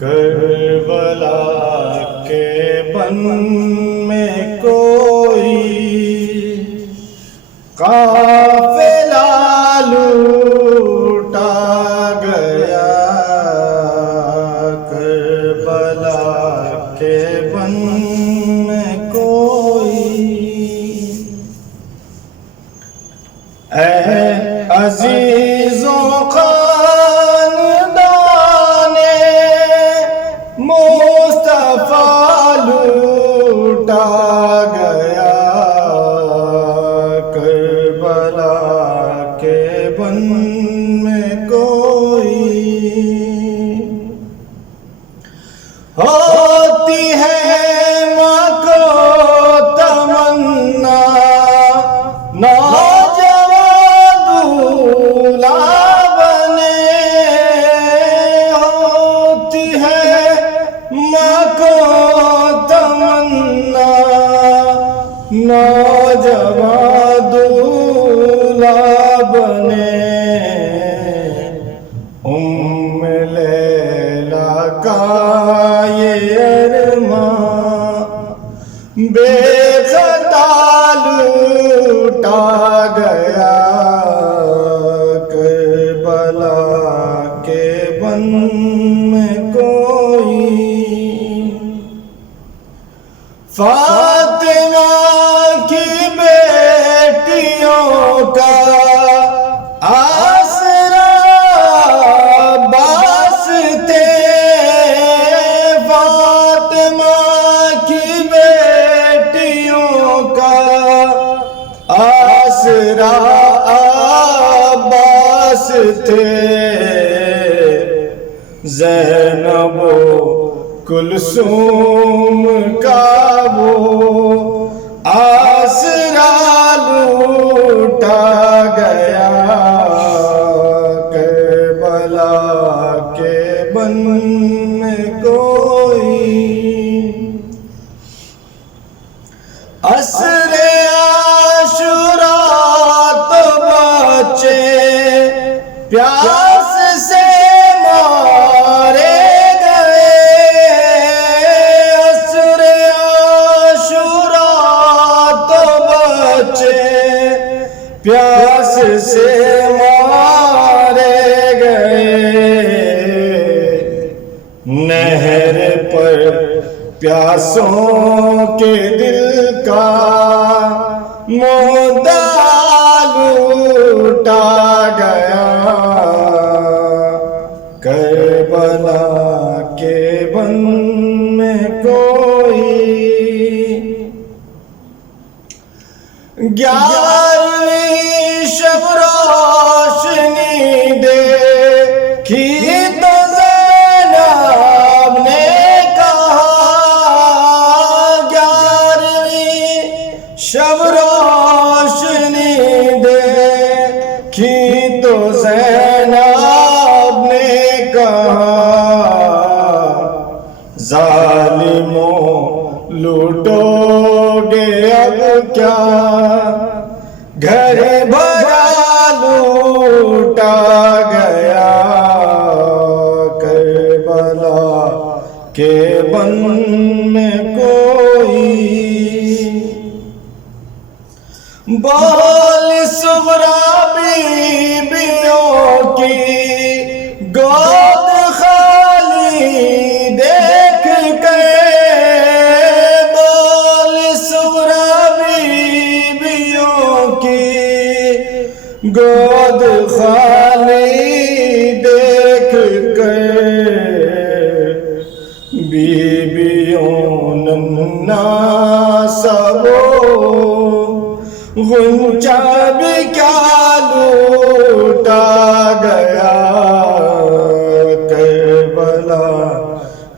کربلا کے بن میں کوئی قافلہ لوٹا گیا، کربلا کے بن میں کوئی اے عزیزوں خاندان مصطفیٰ لوٹا گیا، کربلا کے بن میں کوئی ہوتی ہے ماں کو تمنا نوجوان دولہا بنے، ہوتی ہے ماں کو تمنا نوجوان دولہا بنے، ام لیلا کا یہ ارمان بے خطا لوٹا گیا، کربلا کے بن میں کوئی فاطمہ کی بیٹیوں کا آسرا عباس تھے، فاطمہ کی بیٹیوں کا آسرا عباس تھے، زینب و کلثوم کا وہ آسرا لوٹا گیا، کربلا کے بن میں کوئی عصر عاشوراء تو بچے پیاس سے مارے گئے، عصر عاشوراء تو بچے پیاس سے مارے گئے، نہر پر پیاسوں کے دل کا مدعا لوٹا گیا، کربلا کے بن میں کوئی 11ویں شب روشنی دیکھی تو زینب نے کہا، 11ویں شب روشنی دیکھی تو زینب نے کہا، ظالموں لوٹو گے اب کیا، گھر بھرا لوٹا گیا، کربلا کے بن میں کوئی بول صغرا بیویوں کی گود خالی دیکھ کے، بول صغرا بیویوں کی گود خالی دیکھ کر، بیویوں ننا سبو غنچہ بھی کیا لوٹا گیا، کربلا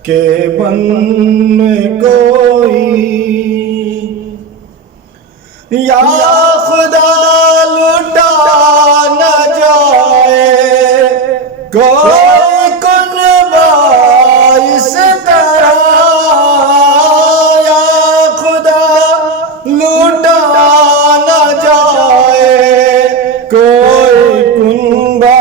کے بن میں کوئی یا خدا لوٹا نہ جائے کوئی کنبہ اس طرح، یا خدا لوٹا نہ جائے کوئی کنبہ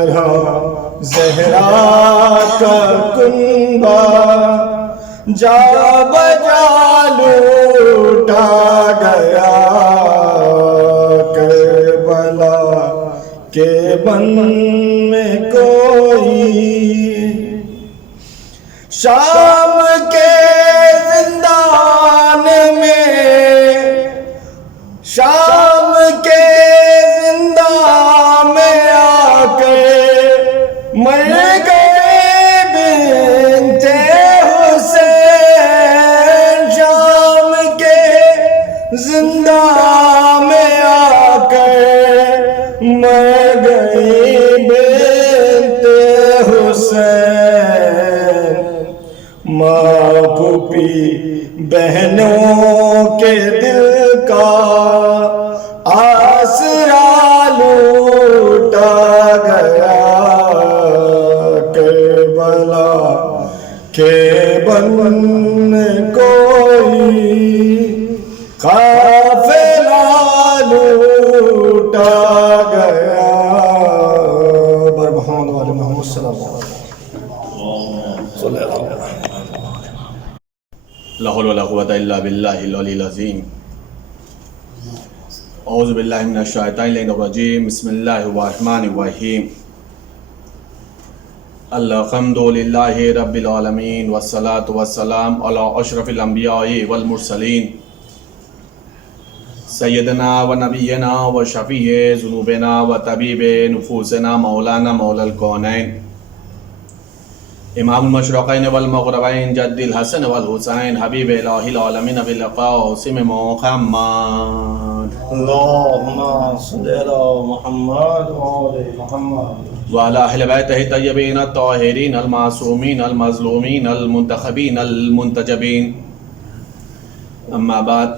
طرح زہرا کا کنبہ جا بجا لوٹا گیا کربلا کے بن میں کوئی شام کے زندان میں شام کے زندان میں آ کے مر گئے بنت حسین شام کے زندان میں آ کے مر گئی بنت حسین ماں پھوپھی بہنوں کے دل کا آسرا لوٹا گیا کربلا کے بن کوئی قافلہ لوٹا گیا بربحان والے محمد صلی اللہ علیہ وسلم. لا حول ولا قوة الا باللہ العلی العظیم. اعوذ باللہ من الشیطان الرجیم. بسم اللہ الرحمن الرحیم. الحمد للہ رب العالمین والصلاة والسلام علی اشرف الانبیاء والمرسلین سیدنا و نبینا و شفیع ذنوبنا و طبیب نفوسنا مولانا مولا الکونین امام المشرقین والمغربین جد الحسن والحسین حبیب الہ العالمین بالقاسم محمد اللہم صلی علی محمد وعلی محمد وعلی اہل بیتہ الطیبین الطاہرین المعصومین المظلومین المنتخبین المنتجبین. اما بعد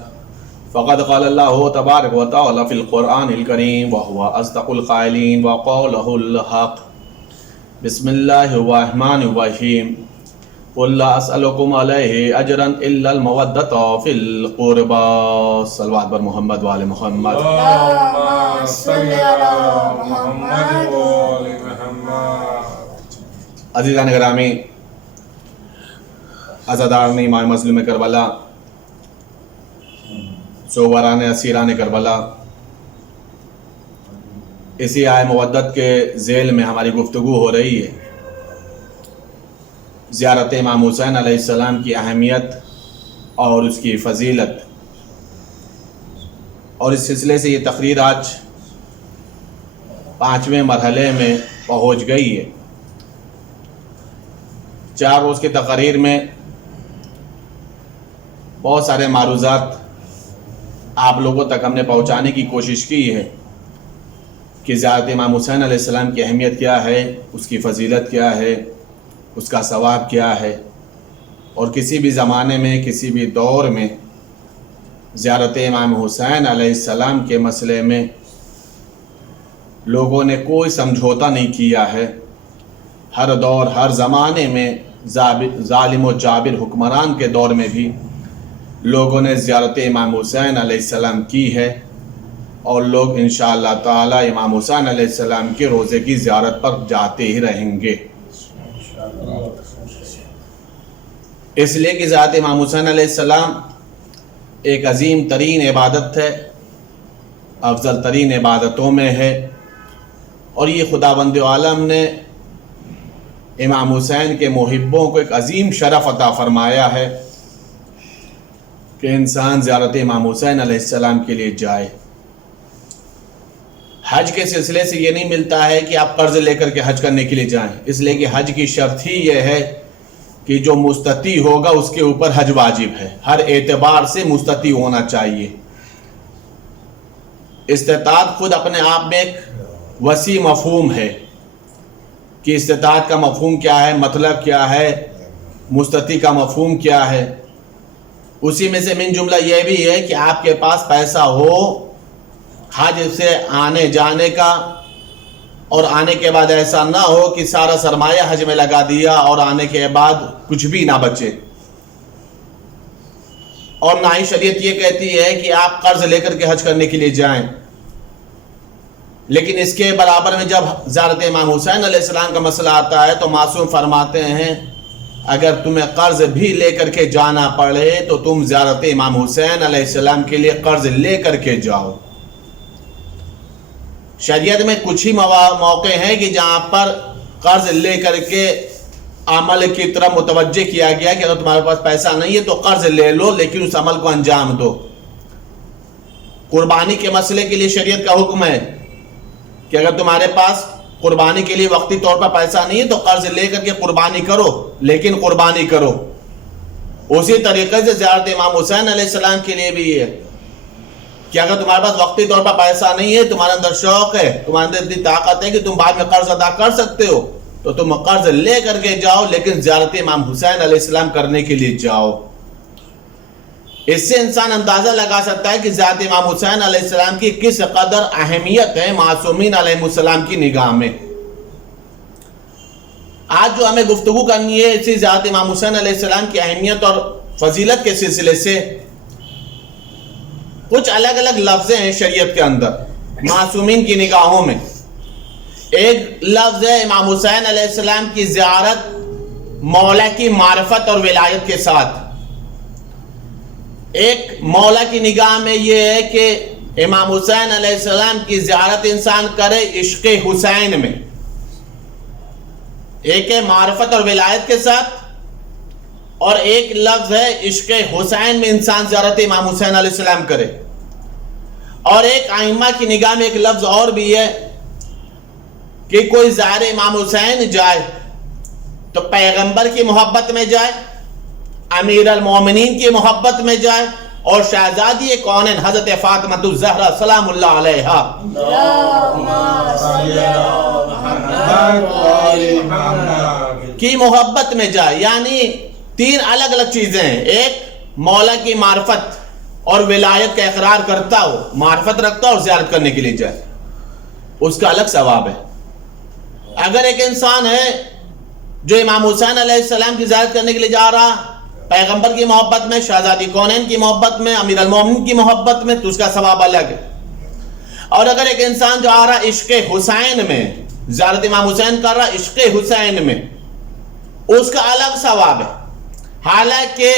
فقد قال اللہ تبارک و تعالی فی القرآن الکریم وهو اصدق القائلین وقولہ الحق. بسم اللہ الرحمن الرحیم. قل لا اسألکم علیہ اجرا الا المودۃ فی القربى. صلوات بر محمد وآل محمد. اللہم صلی علی محمد وآل محمد. عزیزان گرامی، عزاداران امام مظلوم کربلا، سووران اسیران کربلا، اسی آئے مودت کے ذیل میں ہماری گفتگو ہو رہی ہے. زیارت امام حسین علیہ السلام کی اہمیت اور اس کی فضیلت، اور اس سلسلے سے یہ تقریر آج 5ویں مرحلے میں پہنچ گئی ہے. 4 روز کی تقریر میں بہت سارے معروضات آپ لوگوں تک ہم نے پہنچانے کی کوشش کی ہے کہ زیارت امام حسین علیہ السلام کی اہمیت کیا ہے، اس کی فضیلت کیا ہے، اس کا ثواب کیا ہے، اور کسی بھی زمانے میں کسی بھی دور میں زیارت امام حسین علیہ السلام کے مسئلے میں لوگوں نے کوئی سمجھوتا نہیں کیا ہے. ہر دور ہر زمانے میں ظالم و جابر حکمران کے دور میں بھی لوگوں نے زیارت امام حسین علیہ السلام کی ہے، اور لوگ انشاءاللہ تعالی امام حسین علیہ السلام کے روضے کی زیارت پر جاتے ہی رہیں گے. اس لیے کہ ذات امام حسین علیہ السلام ایک عظیم ترین عبادت ہے، افضل ترین عبادتوں میں ہے، اور یہ خداوند عالم نے امام حسین کے محبوں کو ایک عظیم شرف عطا فرمایا ہے کہ انسان زیارت امام حسین علیہ السلام کے لیے جائے. حج کے سلسلے سے یہ نہیں ملتا ہے کہ آپ قرض لے کر کے حج کرنے کے لیے جائیں، اس لیے کہ حج کی شرط ہی یہ ہے کہ جو مستطیع ہوگا اس کے اوپر حج واجب ہے، ہر اعتبار سے مستطیع ہونا چاہیے. استطاعت خود اپنے آپ میں ایک وسیع مفہوم ہے کہ استطاعت کا مفہوم کیا ہے، مطلب کیا ہے، مستطیع کا مفہوم کیا ہے. اسی میں سے من جملہ یہ بھی ہے کہ آپ کے پاس پیسہ ہو حج سے آنے جانے کا، اور آنے کے بعد ایسا نہ ہو کہ سارا سرمایہ حج میں لگا دیا اور آنے کے بعد کچھ بھی نہ بچے. اور نہ ہی شریعت یہ کہتی ہے کہ آپ قرض لے کر کے حج کرنے کے لیے جائیں. لیکن اس کے برابر میں جب زیارت امام حسین علیہ السلام کا مسئلہ آتا ہے تو معصوم فرماتے ہیں اگر تمہیں قرض بھی لے کر کے جانا پڑے تو تم زیارت امام حسین علیہ السلام کے لیے قرض لے کر کے جاؤ. شریعت میں کچھ ہی موقع ہیں کہ جہاں پر قرض لے کر کے عمل کی طرف متوجہ کیا گیا کہ اگر تمہارے پاس پیسہ نہیں ہے تو قرض لے لو لیکن اس عمل کو انجام دو. قربانی کے مسئلے کے لیے شریعت کا حکم ہے کہ اگر تمہارے پاس قربانی کے لیے وقتی طور پر پیسہ نہیں ہے تو قرض لے کر کے قربانی کرو لیکن قربانی کرو. اسی طریقے سے زیارت امام حسین علیہ السلام کے لیے بھی یہ کہ اگر تمہارے پاس وقتی طور پر پیسہ نہیں ہے, تمہارے اندر شوق ہے, تمہارے اندر اتنی طاقت ہے کہ تم بعد میں قرض ادا کر سکتے ہو, تو تم قرض لے کر کے جاؤ لیکن زیارت امام حسین علیہ السلام کرنے کے لیے جاؤ. اس سے انسان اندازہ لگا سکتا ہے کہ زیارت امام حسین علیہ السلام کی کس قدر اہمیت ہے معصومین علیہ السلام کی نگاہ میں. آج جو ہمیں گفتگو کرنی ہے اسی زیارت امام حسین علیہ السلام کی اہمیت اور فضیلت کے سلسلے سے. کچھ الگ الگ لفظیں ہیں شریعت کے اندر معصومین کی نگاہوں میں. ایک لفظ ہے امام حسین علیہ السلام کی زیارت مولا کی معرفت اور ولایت کے ساتھ. ایک مولا کی نگاہ میں یہ ہے کہ امام حسین علیہ السلام کی زیارت انسان کرے عشق حسین میں. ایک ہے معرفت اور ولایت کے ساتھ, اور ایک لفظ ہے عشق حسین میں انسان زیارت امام حسین علیہ السلام کرے. اور ایک ائمہ کی نگاہ میں ایک لفظ اور بھی ہے کہ کوئی زائر امام حسین جائے تو پیغمبر کی محبت میں جائے, امیر المومنین کی محبت میں جائے, اور شہزادی کونین حضرت فاطمہ الزہرا سلام اللہ علیہا کی محبت میں جائے. یعنی تین الگ الگ چیزیں ہیں. ایک مولا کی معرفت اور ولایت کا اقرار کرتا ہو, معرفت رکھتا ہو اور زیارت کرنے کے لیے جائے, اس کا الگ ثواب ہے. اگر ایک انسان ہے جو امام حسین علیہ السلام کی زیارت کرنے کے لیے جا رہا, پیغمبر کی محبت میں, شہزادی کونین کی محبت میں, امیر المومنین کی محبت میں, تو اس کا ثواب الگ ہے. اور اگر ایک انسان جو آ رہا عشق حسین میں, زیارت امام حسین کر رہا عشق حسین میں, اس کا الگ ثواب ہے. حالانکہ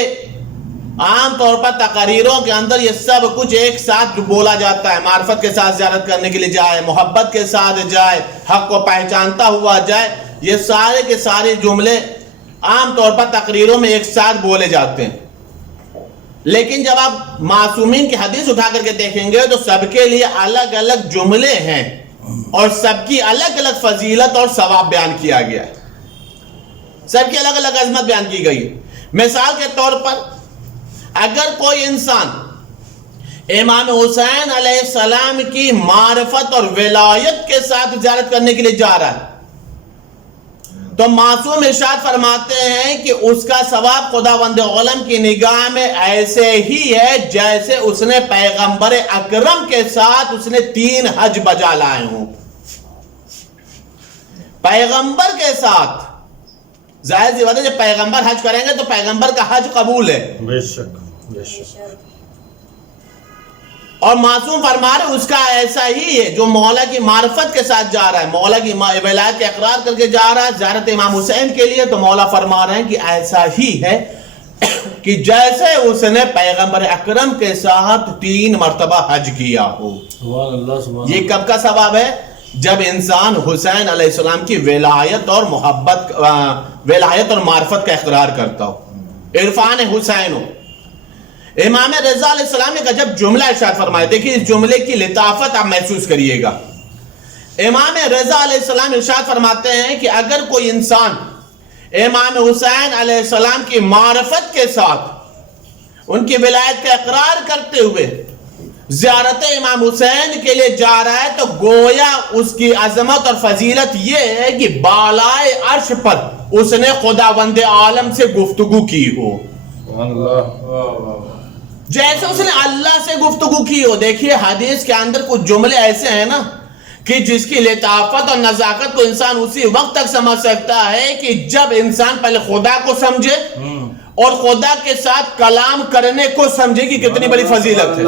عام طور پر تقریروں کے اندر یہ سب کچھ ایک ساتھ بولا جاتا ہے, معرفت کے ساتھ زیارت کرنے کے لیے جائے, محبت کے ساتھ جائے, حق کو پہچانتا ہوا جائے, یہ سارے کے سارے جملے عام طور پر تقریروں میں ایک ساتھ بولے جاتے ہیں. لیکن جب آپ معصومین کی حدیث اٹھا کر کے دیکھیں گے تو سب کے لیے الگ الگ جملے ہیں اور سب کی الگ الگ فضیلت اور ثواب بیان کیا گیا ہے, سب کی الگ الگ عظمت بیان کی گئی ہے. مثال کے طور پر اگر کوئی انسان امام حسین علیہ السلام کی معرفت اور ولایت کے ساتھ زیارت کرنے کے لیے جا رہا ہے تو معصوم ارشاد فرماتے ہیں کہ اس کا ثواب خداوند عالم کی نگاہ میں ایسے ہی ہے جیسے اس نے پیغمبر اکرم کے ساتھ اس نے 3 حج بجا لائے ہوں. پیغمبر کے ساتھ ظاہر سی بات ہے جب پیغمبر حج کریں گے تو پیغمبر کا حج قبول ہے, بے شک بے شک. اور معصوم فرما رہے اس کا ایسا ہی ہے جو مولا کی معرفت کے ساتھ جا رہا ہے, مولا کی ولایت کے اقرار کر کے جا رہا ہے زیارت امام حسین کے لیے, تو مولا فرما رہے ہیں کہ ایسا ہی ہے کہ جیسے اس نے پیغمبر اکرم کے ساتھ 3 مرتبہ حج کیا ہو. یہ کب کا ثواب ہے؟ جب انسان حسین علیہ السلام کی ولایت اور محبت, ولایت اور معرفت کا اقرار کرتا ہو, عرفان حسین ہو. امام رضا علیہ السلام نے جب جملہ ارشاد فرمائے, دیکھیں اس جملے کی لطافت آپ محسوس کریے گا. امام رضا علیہ السلام ارشاد فرماتے ہیں کہ اگر کوئی انسان امام حسین علیہ السلام کی معرفت کے ساتھ ان کی ولایت کا اقرار کرتے ہوئے زیارت امام حسین کے لیے جا رہا ہے تو گویا اس کی عظمت اور فضیلت یہ ہے کہ بالائے عرش پر اس نے خداوند عالم سے گفتگو کی ہو, جیسے اس نے اللہ سے گفتگو کی ہو. دیکھیے حدیث کے اندر کچھ جملے ایسے ہیں نا کہ جس کی لطافت اور نزاکت کو انسان اسی وقت تک سمجھ سکتا ہے کہ جب انسان پہلے خدا کو سمجھے اور خدا کے ساتھ کلام کرنے کو سمجھے کہ کتنی بڑی فضیلت ہے.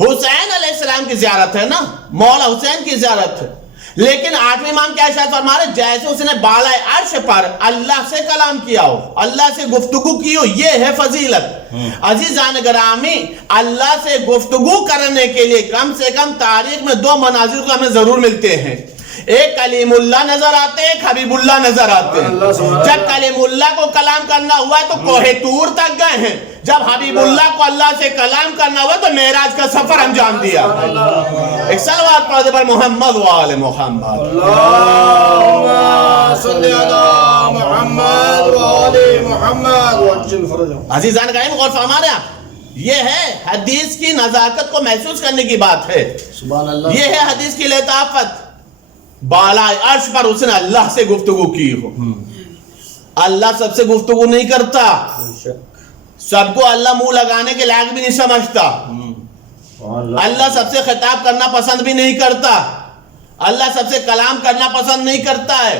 حسین علیہ السلام کی زیارت ہے نا، مولا حسین کی زیارت ہے، لیکن 8ویں امام کیا ارشاد فرما رہے؟ جیسے اس نے بالائے عرش پر اللہ سے کلام کیا ہو، اللہ سے گفتگو کی ہو، یہ ہے فضیلت۔ عزیزان گرامی، اللہ سے گفتگو کرنے کے لیے کم سے کم تاریخ میں 2 مناظر تو ہمیں ضرور ملتے ہیں، ایک کلیم اللہ نظر آتے ہیں، ایک حبیب اللہ نظر آتے ہیں۔ جب کلیم اللہ کو کلام کرنا ہوا تو کوہ طور تک گئے ہیں، جب حبیب اللہ کو اللہ سے کلام کرنا ہوا تو معراج کا سفر انجام دیا۔ ایک صلوات پڑھ دے پر محمد و آل محمد۔ اللہم صلی علی محمد و آل محمد وعجل فرجهم۔ عزیزان کریم غور فرما رہے ہیں آپ، یہ ہے حدیث کی نزاکت کو محسوس کرنے کی بات ہے، سبحان اللہ۔ یہ ہے حدیث کی لطافت۔ بالائے عرش پر اس نے اللہ سے گفتگو کی ہو۔ اللہ سب سے گفتگو نہیں کرتا، سب کو اللہ منہ لگانے کے لائق بھی نہیں سمجھتا، اللہ سب سے خطاب کرنا پسند بھی نہیں کرتا، اللہ سب سے کلام کرنا پسند نہیں کرتا ہے۔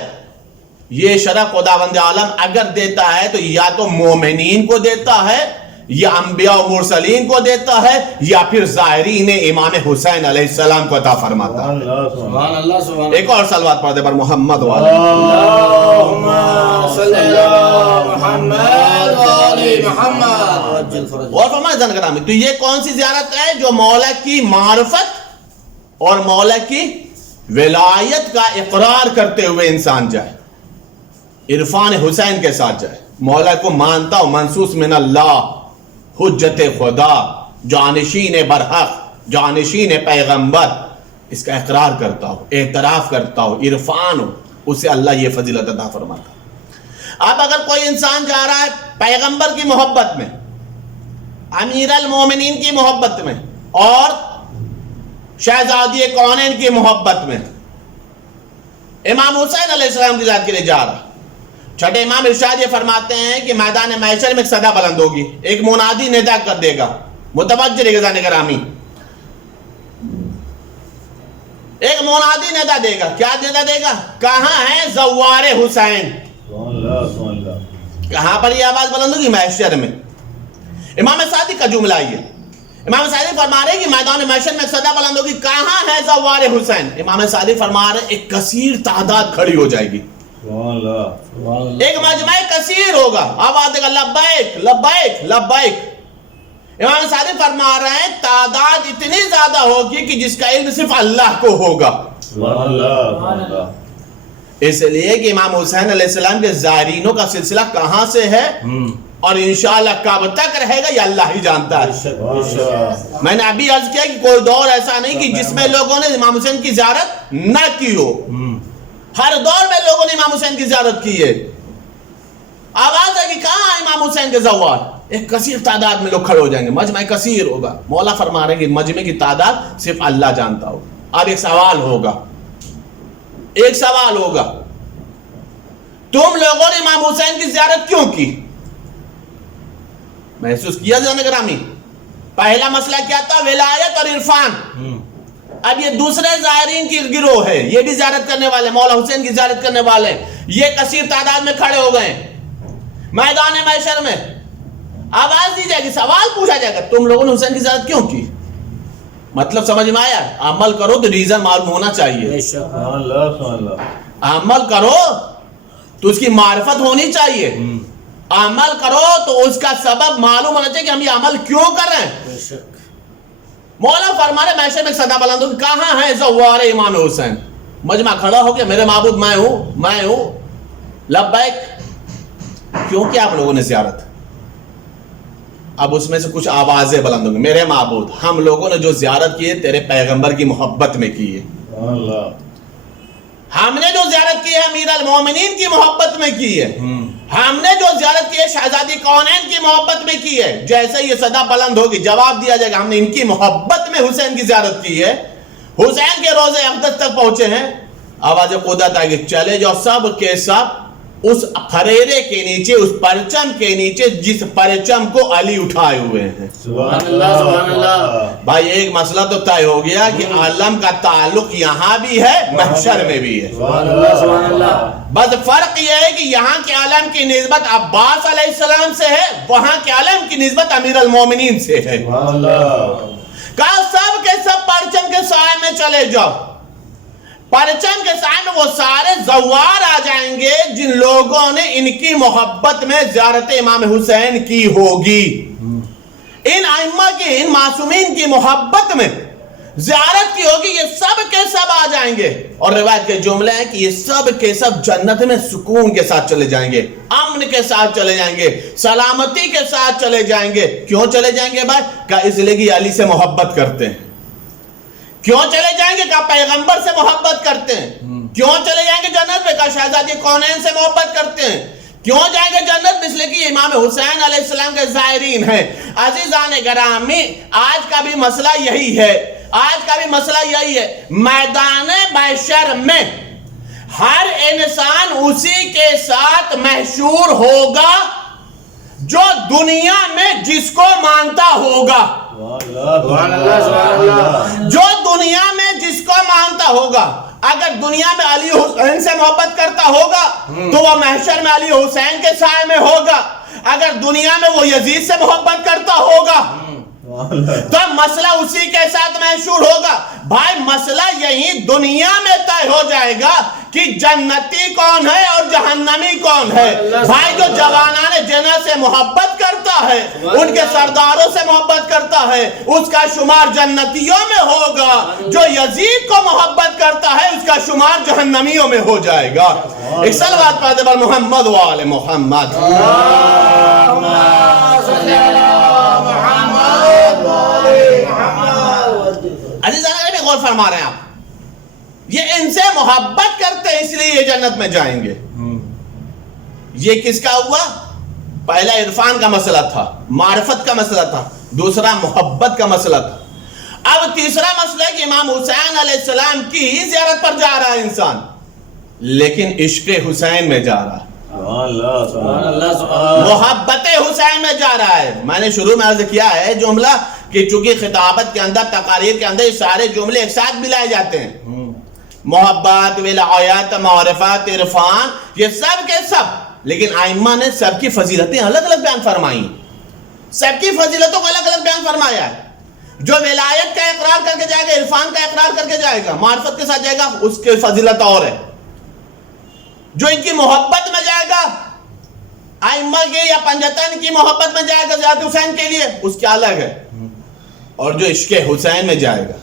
یہ شرف خداوند عالم اگر دیتا ہے تو یا تو مومنین کو دیتا ہے، یا انبیاء و مرسلین کو دیتا ہے، یا پھر ظاہرین امام حسین علیہ السلام کو عطا فرماتا ہے۔ سبحان اللہ سبحان اللہ۔ ایک اور صلوات پڑھ دے پر محمد و آل اللہم صلی علی محمد و آل محمد وعجل فرجهم۔ اور فرمائے زن گرامی، تو یہ کون سی زیارت ہے جو مولا کی معرفت اور مولا کی ولایت کا اقرار کرتے ہوئے انسان جائے، عرفان حسین کے ساتھ جائے، مولا کو مانتا ہو، منصوص من اللہ، حجت خدا، جانشین برحق، جانشین پیغمبر، اس کا اقرار کرتا ہو، اعتراف کرتا ہو، عرفان ہو، اسے اللہ یہ فضیلت عطا فرماتا۔ اب اگر کوئی انسان جا رہا ہے پیغمبر کی محبت میں، امیر المومنین کی محبت میں، اور شہزادی کونین کی محبت میں، امام حسین علیہ السلام کی ذات کے لیے جا رہا، چھٹے امام ارشاد یہ فرماتے ہیں کہ میدان محشر میں ایک صدا بلند ہوگی، ایک منادی ندا کر دے گا، متوجہ رہے گا گرامی، ایک منادی ندا دے گا، کیا ندا دے گا؟ کہاں ہے زوار حسین؟ کہاں پر یہ آواز بلند ہوگی؟ محشر میں۔ امام سعدی کا جملہ یہ، امام سعدی فرما رہے ہیں کہ میدان محشر میں صدا بلند ہوگی، کہاں ہے زوار حسین؟ امام سعدی فرما رہے ہیں ایک کثیر تعداد کھڑی ہو جائے گی، ایک مجمع کثیر ہوگا، آواز دے گا لبیک لبیک لبیک۔ امام سعدی فرما رہے ہیں تعداد اتنی زیادہ ہوگی کہ جس کا علم صرف اللہ کو ہوگا۔ اس لیے کہ امام حسین علیہ السلام کے زائرینوں کا سلسلہ کہاں سے ہے اور انشاءاللہ کب تک رہے گا یہ اللہ ہی جانتا ہے۔ میں نے ابھی عرض کیا کہ کوئی دور ایسا نہیں کہ جس میں لوگوں نے امام حسین کی زیارت نہ کی ہو، ہر دور میں لوگوں نے امام حسین کی زیارت کی ہے۔ آواز ہے کہ کہاں ہے امام حسین کے زوار؟ ایک کثیر تعداد میں لوگ کھڑے ہو جائیں گے، مجمع کثیر ہوگا۔ مولا فرما رہے ہیں کہ مجمع کی تعداد صرف اللہ جانتا ہوگا۔ اب ایک سوال ہوگا، ایک سوال ہوگا، تم لوگوں نے امام حسین کی زیارت کیوں کی؟ محسوس کیا جانے گرامی؟ پہلا مسئلہ کیا تھا؟ ولایت اور عرفان۔ اب یہ دوسرے زائرین کی گروہ ہے، یہ بھی زیارت کرنے والے، مولا حسین کی زیارت کرنے والے، یہ کثیر تعداد میں کھڑے ہو گئے میدان محشر میں۔ آواز دی جائے گی، سوال پوچھا جائے گا، تم لوگوں نے حسین کی زیارت کیوں کی؟ مطلب سمجھ میں آیا؟ عمل کرو تو ریزن معلوم ہونا چاہیے، عمل کرو تو اس کی معرفت ہونی چاہیے، عمل کرو تو اس کا سبب معلوم ہونا چاہیے کہ ہم یہ عمل کیوں کر رہے ہیں۔ مولا فرما رہے محشر میں صدا بلند ہوگی، کہاں ہے زوار امام حسین؟ مجمع کھڑا ہو گیا، میرے معبود میں ہوں، میں ہوں، لبیک۔ کیوں کیا آپ لوگوں نے زیارت؟ اب اس میں سے کچھ آوازیں بلند ہوں گی، میرے معبود ہم لوگوں نے جو زیارت کی ہے تیرے پیغمبر کی محبت میں کی ہے، ہم نے جو زیارت کی ہے امیر المومنین کی محبت میں کی ہے، ہم نے جو زیارت کی ہے شہزادی کونین کی محبت میں کی ہے۔ جیسے یہ صدا بلند ہوگی جواب دیا جائے گا ہم نے ان کی محبت میں حسین کی زیارت کی ہے، حسین کے روضے اقدس تک پہنچے ہیں۔ آواز قدرت آئے گی، چلے جاؤ سب کے سب اس پھریرے کے نیچے، اس پرچم کے نیچے جس پرچم کو علی اٹھائے ہوئے ہیں۔ سبحان اللہ سبحان اللہ۔ بھائی ایک مسئلہ تو طے ہو گیا کہ عالم کا تعلق یہاں بھی ہے، محشر میں بھی ہے۔ سبحان اللہ سبحان اللہ۔ بس فرق یہ ہے کہ یہاں کے عالم کی نسبت عباس علیہ السلام سے ہے، وہاں کے عالم کی نسبت امیر المومنین سے ہے۔ سبحان اللہ۔ کہا سب کے سب پرچم کے سائے میں چلے جاؤ. پرچم کے سائے میں وہ سارے زوار آ جائیں گے جن لوگوں نے ان کی محبت میں زیارت امام حسین کی ہوگی. ان ائمہ کی، ان معصومین کی محبت میں زیارت کی ہوگی، یہ سب کے سب آ جائیں گے. اور روایت کے جملے ہیں کہ یہ سب کے سب جنت میں سکون کے ساتھ چلے جائیں گے، امن کے ساتھ چلے جائیں گے، سلامتی کے ساتھ چلے جائیں گے. کیوں چلے جائیں گے بھائی؟ کہا اس لیے کہ علی سے محبت کرتے ہیں. کیوں چلے جائیں گے؟ کہا پیغمبر سے محبت کرتے ہیں. کیوں چلے جائیں گے جنت میں؟ کہا شہزادی کونین سے محبت کرتے ہیں. کیوں جائیں گے جنت؟ اس لیے کہ امام حسین علیہ السلام کے زائرین ہیں. عزیزان گرامی، آج کا بھی مسئلہ یہی ہے، آج کا بھی مسئلہ یہی ہے. میدان محشر میں ہر انسان اسی کے ساتھ محشور ہوگا جو دنیا میں جس کو مانتا ہوگا. سبحان اللہ سبحان اللہ. جو دنیا میں جس کو مانتا ہوگا. اگر دنیا میں علی حسین سے محبت کرتا ہوگا تو وہ محشر میں علی حسین کے سائے میں ہوگا. اگر دنیا میں وہ یزید سے محبت کرتا ہوگا تو مسئلہ اسی کے ساتھ محشور ہوگا. بھائی مسئلہ یہی دنیا میں طے ہو جائے گا کہ جنتی کون ہے اور جہنمی کون ہے. بھائی جو جوانان جنت سے محبت کرتا ہے، ان کے سرداروں سے محبت کرتا ہے، اس کا شمار جنتیوں میں ہوگا. جو یزید کو محبت کرتا ہے اس کا شمار جہنمیوں میں ہو جائے گا. ایک صلوات پڑھتے بر محمد و آل محمد. اللہم صلی علی محمد و آل محمد. عزیزان میں غور فرما رہے ہیں آپ، یہ ان سے محبت کرتے ہیں اس لیے یہ جنت میں جائیں گے. یہ کس کا ہوا؟ پہلا عرفان کا مسئلہ تھا، معرفت کا مسئلہ تھا، دوسرا محبت کا مسئلہ تھا. اب تیسرا مسئلہ ہے کہ امام حسین علیہ السلام کی زیارت پر جا رہا ہے انسان، لیکن عشق حسین میں جا رہا ہے، سبحان اللہ سبحان. محبت حسین میں جا رہا ہے. میں نے شروع میں عرض کیا ہے جملہ کہ چونکہ خطابت کے اندر، تقاریر کے اندر یہ سارے جملے ایک ساتھ ملائے جاتے ہیں. محبت، ولایت، معرفت، عرفان، یہ سب کے سب. لیکن ائمہ نے سب کی فضیلتیں الگ الگ بیان فرمائی، سب کی فضیلتوں کو الگ الگ بیان فرمایا ہے. جو ولایت کا اقرار کر کے جائے گا، عرفان کا اقرار کر کے جائے گا، معرفت کے ساتھ جائے گا، اس کی فضیلت اور ہے. جو ان کی محبت میں جائے گا، ائمہ کی یا پنجتن کی محبت میں جائے گا زیارت حسین کے لیے، اس کی الگ ہے. اور جو عشق حسین میں جائے گا،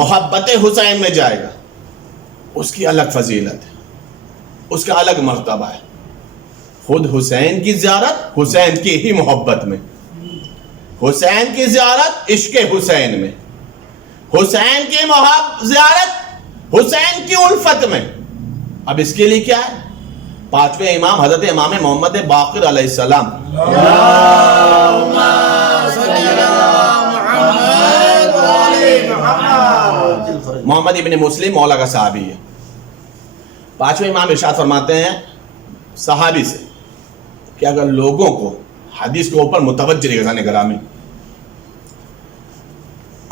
محبت حسین میں جائے گا، اس کی الگ فضیلت ہے، اس کا الگ مرتبہ ہے. خود حسین کی زیارت حسین کی ہی محبت میں، حسین کی زیارت عشق حسین میں، حسین کی زیارت حسین کی الفت میں. اب اس کے لیے کیا ہے؟ پانچویں امام حضرت امام محمد باقر علیہ السلام. اللہم صلی علی محمد و آل محمد. محمد ابن مسلم مولا کا صحابی ہے. پانچویں امام ارشاد فرماتے ہیں صحابی سے کہ اگر لوگوں کو حدیث کے اوپر متوجہ رہے گا گرامی،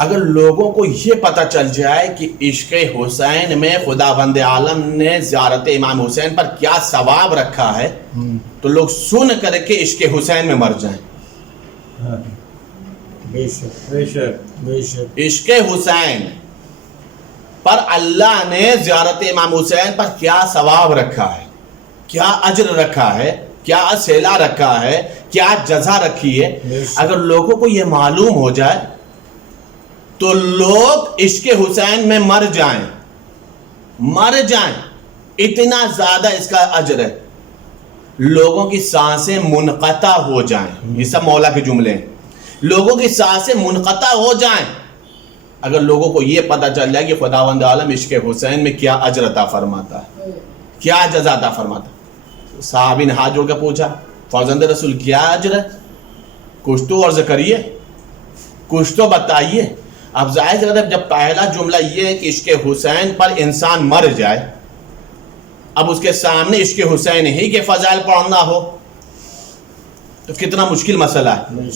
اگر لوگوں کو یہ پتہ چل جائے کہ عشق حسین میں خداوند عالم نے زیارت امام حسین پر کیا ثواب رکھا ہے تو لوگ سن کر کے عشق حسین میں مر جائیں. عشق حسین پر اللہ نے زیارت امام حسین پر کیا ثواب رکھا ہے، کیا اجر رکھا ہے، کیا صلہ رکھا ہے، کیا جزا رکھی ہے. اگر لوگوں کو یہ معلوم ہو جائے تو لوگ عشق حسین میں مر جائیں. اتنا زیادہ اس کا اجر ہے. لوگوں کی سانسیں منقطع ہو جائیں، یہ سب مولا کے جملے ہیں. لوگوں کی سانسیں منقطع ہو جائیں اگر لوگوں کو یہ پتہ چل جائے کہ خداوند عالم عشق حسین میں کیا اجر عطا فرماتا ہے، کیا جزا عطا فرماتا ہے. صحابی نے ہاتھ جوڑ کے پوچھا فرزند رسول کیا اجر ہے؟ کچھ تو عرض کریے، کچھ تو بتائیے. اب ظاہر ہے جب پہلا جملہ یہ ہے کہ عشق حسین پر انسان مر جائے، اب اس کے سامنے عشق حسین ہی کے فضائل پڑھنا ہو تو کتنا مشکل مسئلہ ہے.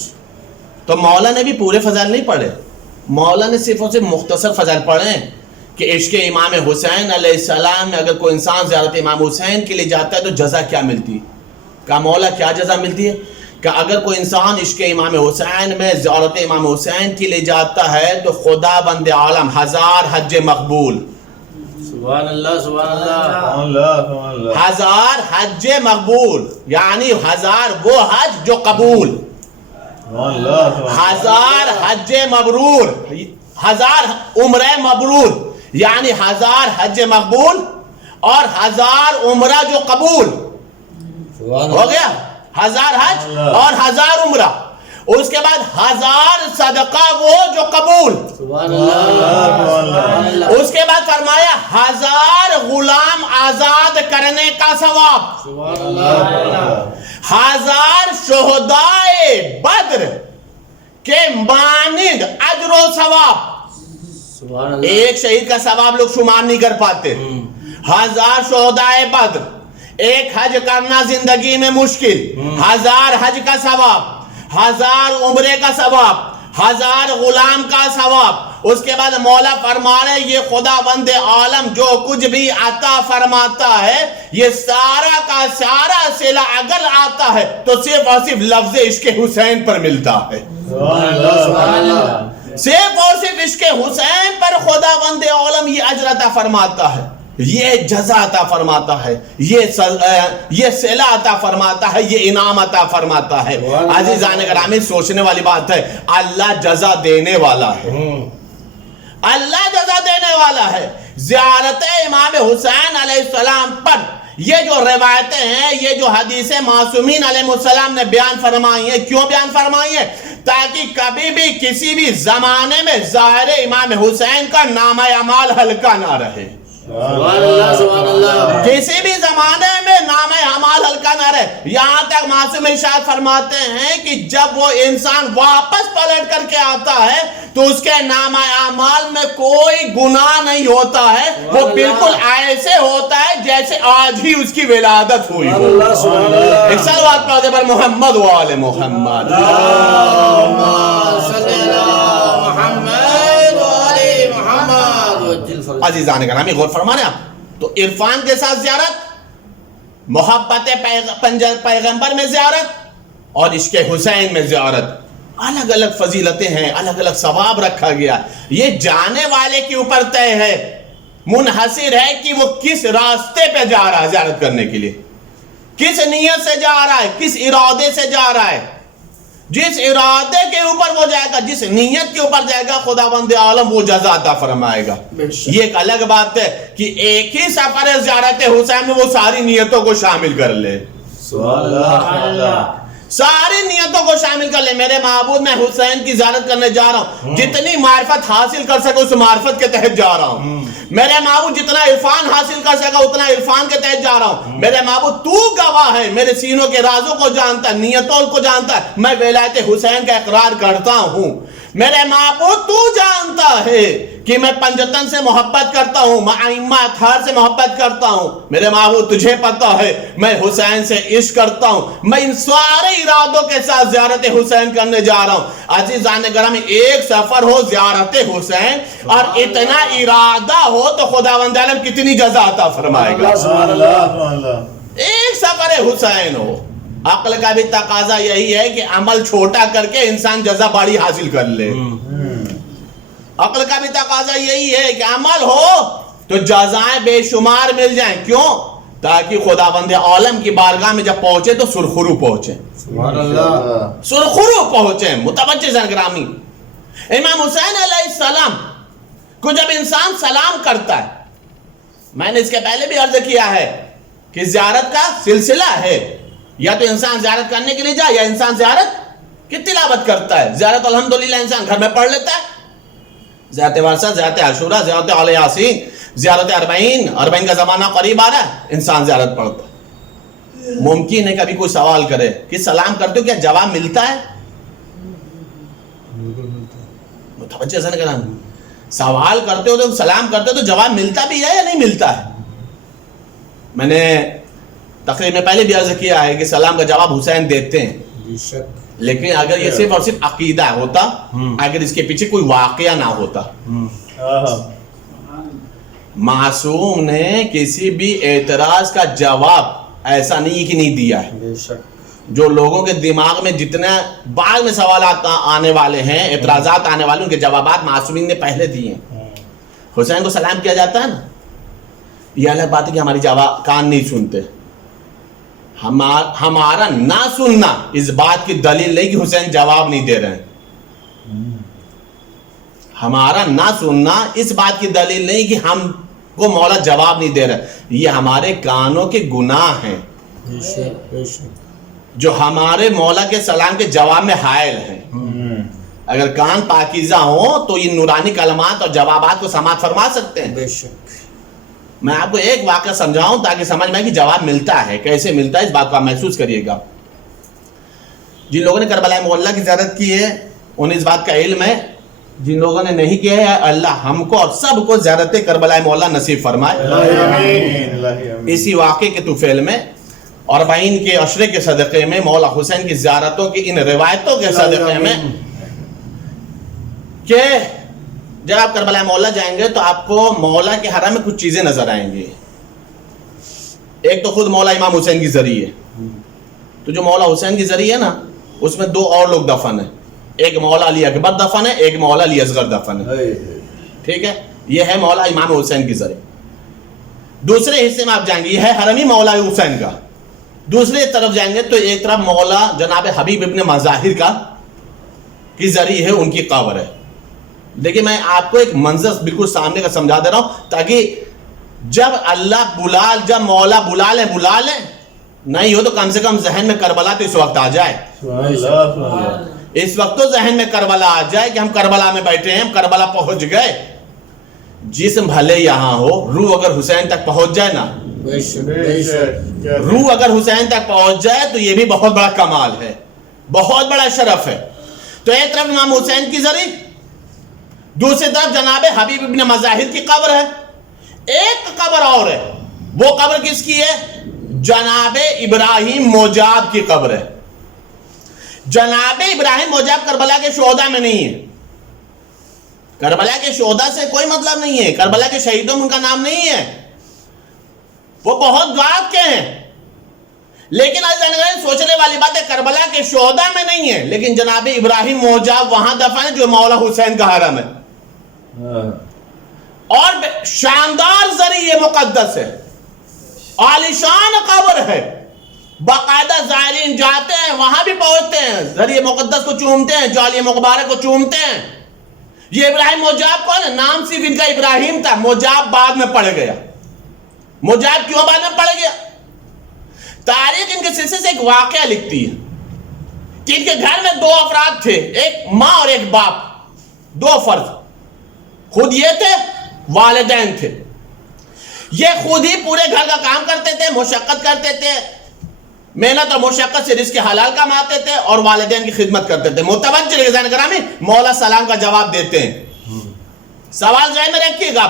تو مولا نے بھی پورے فضائل نہیں پڑھے، مولا نے صرف اور صرف مختصر فضائل پڑھے کہ عشق امام حسین علیہ السلام میں اگر کوئی انسان زیارت امام حسین کے لیے جاتا ہے تو جزا کیا ملتی ہے. کہا مولا کیا جزا ملتی ہے؟ کہ اگر کوئی انسان عشق امام حسین میں زیارت امام حسین کے لیے جاتا ہے تو خدا بند عالم 1000 حج مقبول، سبحان اللہ سبحان اللہ سبحان اللہ سبحان اللہ 1000 حج مقبول، یعنی 1000 وہ حج جو قبول، سبحان اللہ سبحان 1000 حج مبرور، 1000 عمرہ مبرور، یعنی 1000 حج مقبول اور 1000 عمرہ جو قبول، سبحان ہو گیا 1000 حج اور 1000 عمرہ، اس کے بعد 1000 صدقہ وہ جو قبول، سبحان اللہ اس کے بعد فرمایا 1000 غلام آزاد کرنے کا ثواب، سبحان اللہ 1000 شہدائے بدر کے مانند اجر و ثواب، سبحان اللہ ایک شہید کا ثواب لوگ شمار نہیں کر پاتے، 1000 شہدائے بدر، ایک حج کرنا زندگی میں مشکل، 1000 حج کا ثواب، 1000 عمرے کا ثواب، 1000 غلام کا ثواب، اس کے بعد مولا فرما رہے یہ خدا بند عالم جو کچھ بھی عطا فرماتا ہے یہ سارا کا سارا صلہ اگر آتا ہے تو صرف اور صرف لفظ عشق حسین پر ملتا ہے، اللہ صرف اور صرف عشق حسین پر خدا بند عالم یہ اجر عطا فرماتا ہے، یہ جزا عطا فرماتا ہے، یہ صلہ عطا فرماتا ہے، یہ انعام عطا فرماتا ہے۔ عزیزان گرامی سوچنے والی بات ہے، اللہ جزا دینے والا ہے، اللہ جزا دینے والا ہے۔ زیارت امام حسین علیہ السلام پر یہ جو روایتیں ہیں، یہ جو حدیث معصومین علیہ السلام نے بیان فرمائی ہیں، کیوں بیان فرمائی ہیں؟ تاکہ کبھی بھی کسی بھی زمانے میں ظاہر امام حسین کا نام اعمال ہلکا نہ رہے، سبحان اللہ سبحان اللہ کسی بھی زمانے میں نام اعمال ہلکا نہ رہے۔ یہاں تک معصوم ارشاد فرماتے ہیں کہ جب وہ انسان واپس پلٹ کر کے آتا ہے تو اس کے نام اعمال میں کوئی گناہ نہیں ہوتا ہے، وہ بالکل ایسے ہوتا ہے جیسے آج ہی اس کی ولادت ہوئی ہو۔ اللہ سبحان اللہ ایک صلوات پڑھتے پر محمد و آل محمد۔ اللہم صلی علی محمد و آل محمد وجل فرج عزیزان گرامی غور فرمانے آپ تو عرفان کے ساتھ زیارت، محبت پیغمبر میں زیارت اور عشق حسین میں زیارت، الگ الگ فضیلتیں ہیں، الگ الگ ثواب رکھا گیا۔ یہ جانے والے کے اوپر طے ہے، منحصر ہے کہ وہ کس راستے پہ جا رہا ہے زیارت کرنے کے لیے، کس نیت سے جا رہا ہے، کس ارادے سے جا رہا ہے۔ جس ارادے کے اوپر وہ جائے گا، جس نیت کے اوپر جائے گا، خداوند عالم وہ جزا عطا فرمائے گا۔ یہ ایک الگ بات ہے کہ ایک ہی سفر زیارت حسین میں وہ ساری نیتوں کو شامل کر لے، سبحان اللہ ساری نیتوں کو شامل کر لے۔ میرے معبود میں حسین کی زیارت کرنے جا رہا ہوں، جتنی معرفت حاصل کر سکے اس معرفت کے تحت جا رہا ہوں۔ میرے معبود جتنا عرفان حاصل کر سکا اتنا عرفان کے تحت جا رہا ہوں۔ میرے معبود تو گواہ ہے، میرے سینوں کے رازوں کو جانتا ہے، نیتوں کو جانتا ہے، میں ولایت حسین کا اقرار کرتا ہوں۔ میرے معبود تو جانتا ہے کہ میں پنجتن سے محبت کرتا ہوں، میں ائمہ اطہار سے محبت کرتا ہوں۔ میرے معبود تجھے پتہ ہے میں حسین سے عشق کرتا ہوں، میں ان سارے ارادوں کے ساتھ زیارت حسین کرنے جا رہا ہوں۔ عزیزان گرامی ایک سفر ہو زیارت حسین اور اتنا ارادہ ہو تو خداوند عالم کتنی جزا عطا فرمائے گا۔ سبحان اللہ ایک سفر حسین ہو، عقل کا بھی تقاضا یہی ہے کہ عمل چھوٹا کر کے انسان جزا بڑی حاصل کر لے۔ عقل کا بھی تقاضا یہی ہے کہ عمل ہو تو جزائیں بے شمار مل جائیں، کیوں؟ تاکہ خداوند عالم کی بارگاہ میں جب پہنچے تو سرخرو پہنچے، سبحان اللہ سرخرو پہنچے۔ متوجہ زن گرامی، امام حسین علیہ السلام کو جب انسان سلام کرتا ہے، میں نے اس کے پہلے بھی عرض کیا ہے کہ زیارت کا سلسلہ ہے، یا تو انسان زیارت کرنے کے لیے جائے یا انسان زیارت کی تلاوت کرتا ہے۔ زیارت الحمدللہ انسان گھر میں پڑھ لیتا ہے، زیارت ورثہ، زیارت عاشورہ، زیارت آل یاسین، زیارت اربعین کا زمانہ قریب آ رہا ہے، انسان زیارت پڑھتا ہے۔ ممکن ہے کبھی کوئی سوال کرے کہ سلام کرتے ہو کیا جواب ملتا ہے؟ متوجہ سے نہ کرنا، سوال کرتے ہو تو سلام کرتے ہو تو جواب ملتا بھی ہے یا نہیں ملتا ہے؟ میں نے تقریر میں پہلے بھی عرض کیا ہے کہ سلام کا جواب حسین دیتے ہیں، لیکن اگر یہ صرف اور صرف عقیدہ ہوتا، اگر اس کے پیچھے کوئی واقعہ نہ ہوتا۔ معصوم نے کسی بھی اعتراض کا جواب ایسا نہیں کہ نہیں دیا ہے، جو لوگوں کے دماغ میں جتنے بعد میں سوالات آنے والے ہیں، اعتراضات آنے والے، ان کے جوابات معصومین نے پہلے دیے ہیں۔ حسین کو سلام کیا جاتا ہے نا، یہ الگ بات ہے کہ ہماری کان نہیں سنتے۔ ہمارا نہ سننا اس بات کی دلیل نہیں کہ حسین جواب نہیں دے رہے ہیں۔ ہمارا نہ سننا اس بات کی دلیل نہیں کہ ہم کو مولا جواب نہیں دے رہا، یہ ہمارے کانوں کے گناہ ہیں جو ہمارے مولا کے سلام کے جواب میں حائل ہیں۔ اگر کان پاکیزہ ہوں تو یہ نورانی کلمات اور جوابات کو سماعت فرما سکتے ہیں۔ میں آپ کو ایک واقعہ سمجھاؤں تاکہ سمجھ میں کہ جواب ملتا ہے، کیسے ملتا ہے اس بات کو آپ محسوس کریے گا۔ جن لوگوں نے کربلا معلّہ کی زیارت کی ہے انہیں اس بات کا علم ہے، جن لوگوں نے نہیں کیا ہے اللہ ہم کو اور سب کو زیارت کربلا معلّہ نصیب فرمائے۔ اسی واقعے کے طفیل میں اور 40 کے عشرے کے صدقے میں مولا حسین کی زیارتوں کی ان روایتوں کے صدقے میں کہ جب آپ کربلا معلّہ جائیں گے تو آپ کو مولا کے حرم میں کچھ چیزیں نظر آئیں گی۔ ایک تو خود مولا امام حسین کی ذریعہ، تو جو مولا حسین کی ذریعہ ہے نا اس میں 2 اور لوگ دفن ہیں، ایک مولا علی اکبر دفن ہے، ایک مولا علی اصغر دفن ہے، ٹھیک ہے؟ یہ ہے مولا امام حسین کی ذریعہ۔ دوسرے حصے میں آپ جائیں گے، یہ ہے حرمی مولا حسین کا۔ دوسرے طرف جائیں گے تو ایک طرف مولا جناب حبیب ابن مظاہر کا کی ذریعہ ہے، ان کی قبر ہے۔ دیکھیں میں آپ کو ایک منظر بالکل سامنے کا سمجھا دے رہا ہوں تاکہ جب مولا بلا لیں نہیں ہو تو کم سے کم ذہن میں کربلا تو اس وقت آ جائے، اس وقت تو ذہن میں کربلا آ جائے کہ ہم کربلا میں بیٹھے ہیں، ہم کربلا پہنچ گئے۔ جسم بھلے یہاں ہو، روح اگر حسین تک پہنچ جائے نا، روح اگر حسین تک پہنچ جائے تو یہ بھی بہت بڑا کمال ہے، بہت بڑا شرف ہے۔ تو ایک طرف امام حسین کی ذریعہ، دوسری طرف جناب حبیب ابن مظاہر کی قبر ہے۔ ایک قبر اور ہے، وہ قبر کس کی ہے؟ جناب ابراہیم موجاب کی قبر ہے۔ جناب ابراہیم موجاب کربلا کے شہداء میں نہیں ہے، کربلا کے شہداء سے کوئی مطلب نہیں ہے، کربلا کے شہیدوں میں ان کا نام نہیں ہے، وہ بہت بعد کے ہیں۔ لیکن سوچنے والی بات ہے کربلا کے شہداء میں نہیں ہے، لیکن جناب ابراہیم موجاب وہاں دفن ہے جو مولا حسین کا حرم ہے، اور شاندار ذریعہ مقدس ہے، عالیشان قبر ہے، باقاعدہ زائرین جاتے ہیں وہاں بھی پہنچتے ہیں، ذریعہ مقدس کو چومتے ہیں، جالیہ مبارک کو چومتے ہیں۔ یہ ابراہیم موجاب کون ہے؟ نام صرف ان کا ابراہیم تھا، موجاب بعد میں پڑ گیا۔ موجاب کیوں بعد میں پڑ گیا؟ تاریخ ان کے سلسلے سے ایک واقعہ لکھتی ہے کہ ان کے گھر میں 2 افراد تھے، ایک ماں اور ایک باپ، 2 فرد، خود یہ تھے، والدین تھے۔ یہ خود ہی پورے گھر کا کام کرتے تھے، مشقت کرتے تھے، محنت اور مشقت سے رزق حلال کماتے تھے اور والدین کی خدمت کرتے تھے۔ متوجہ رہیے ذہن گرامی، مولا سلام کا جواب دیتے ہیں۔ سوال ذہن میں رکھیے گا،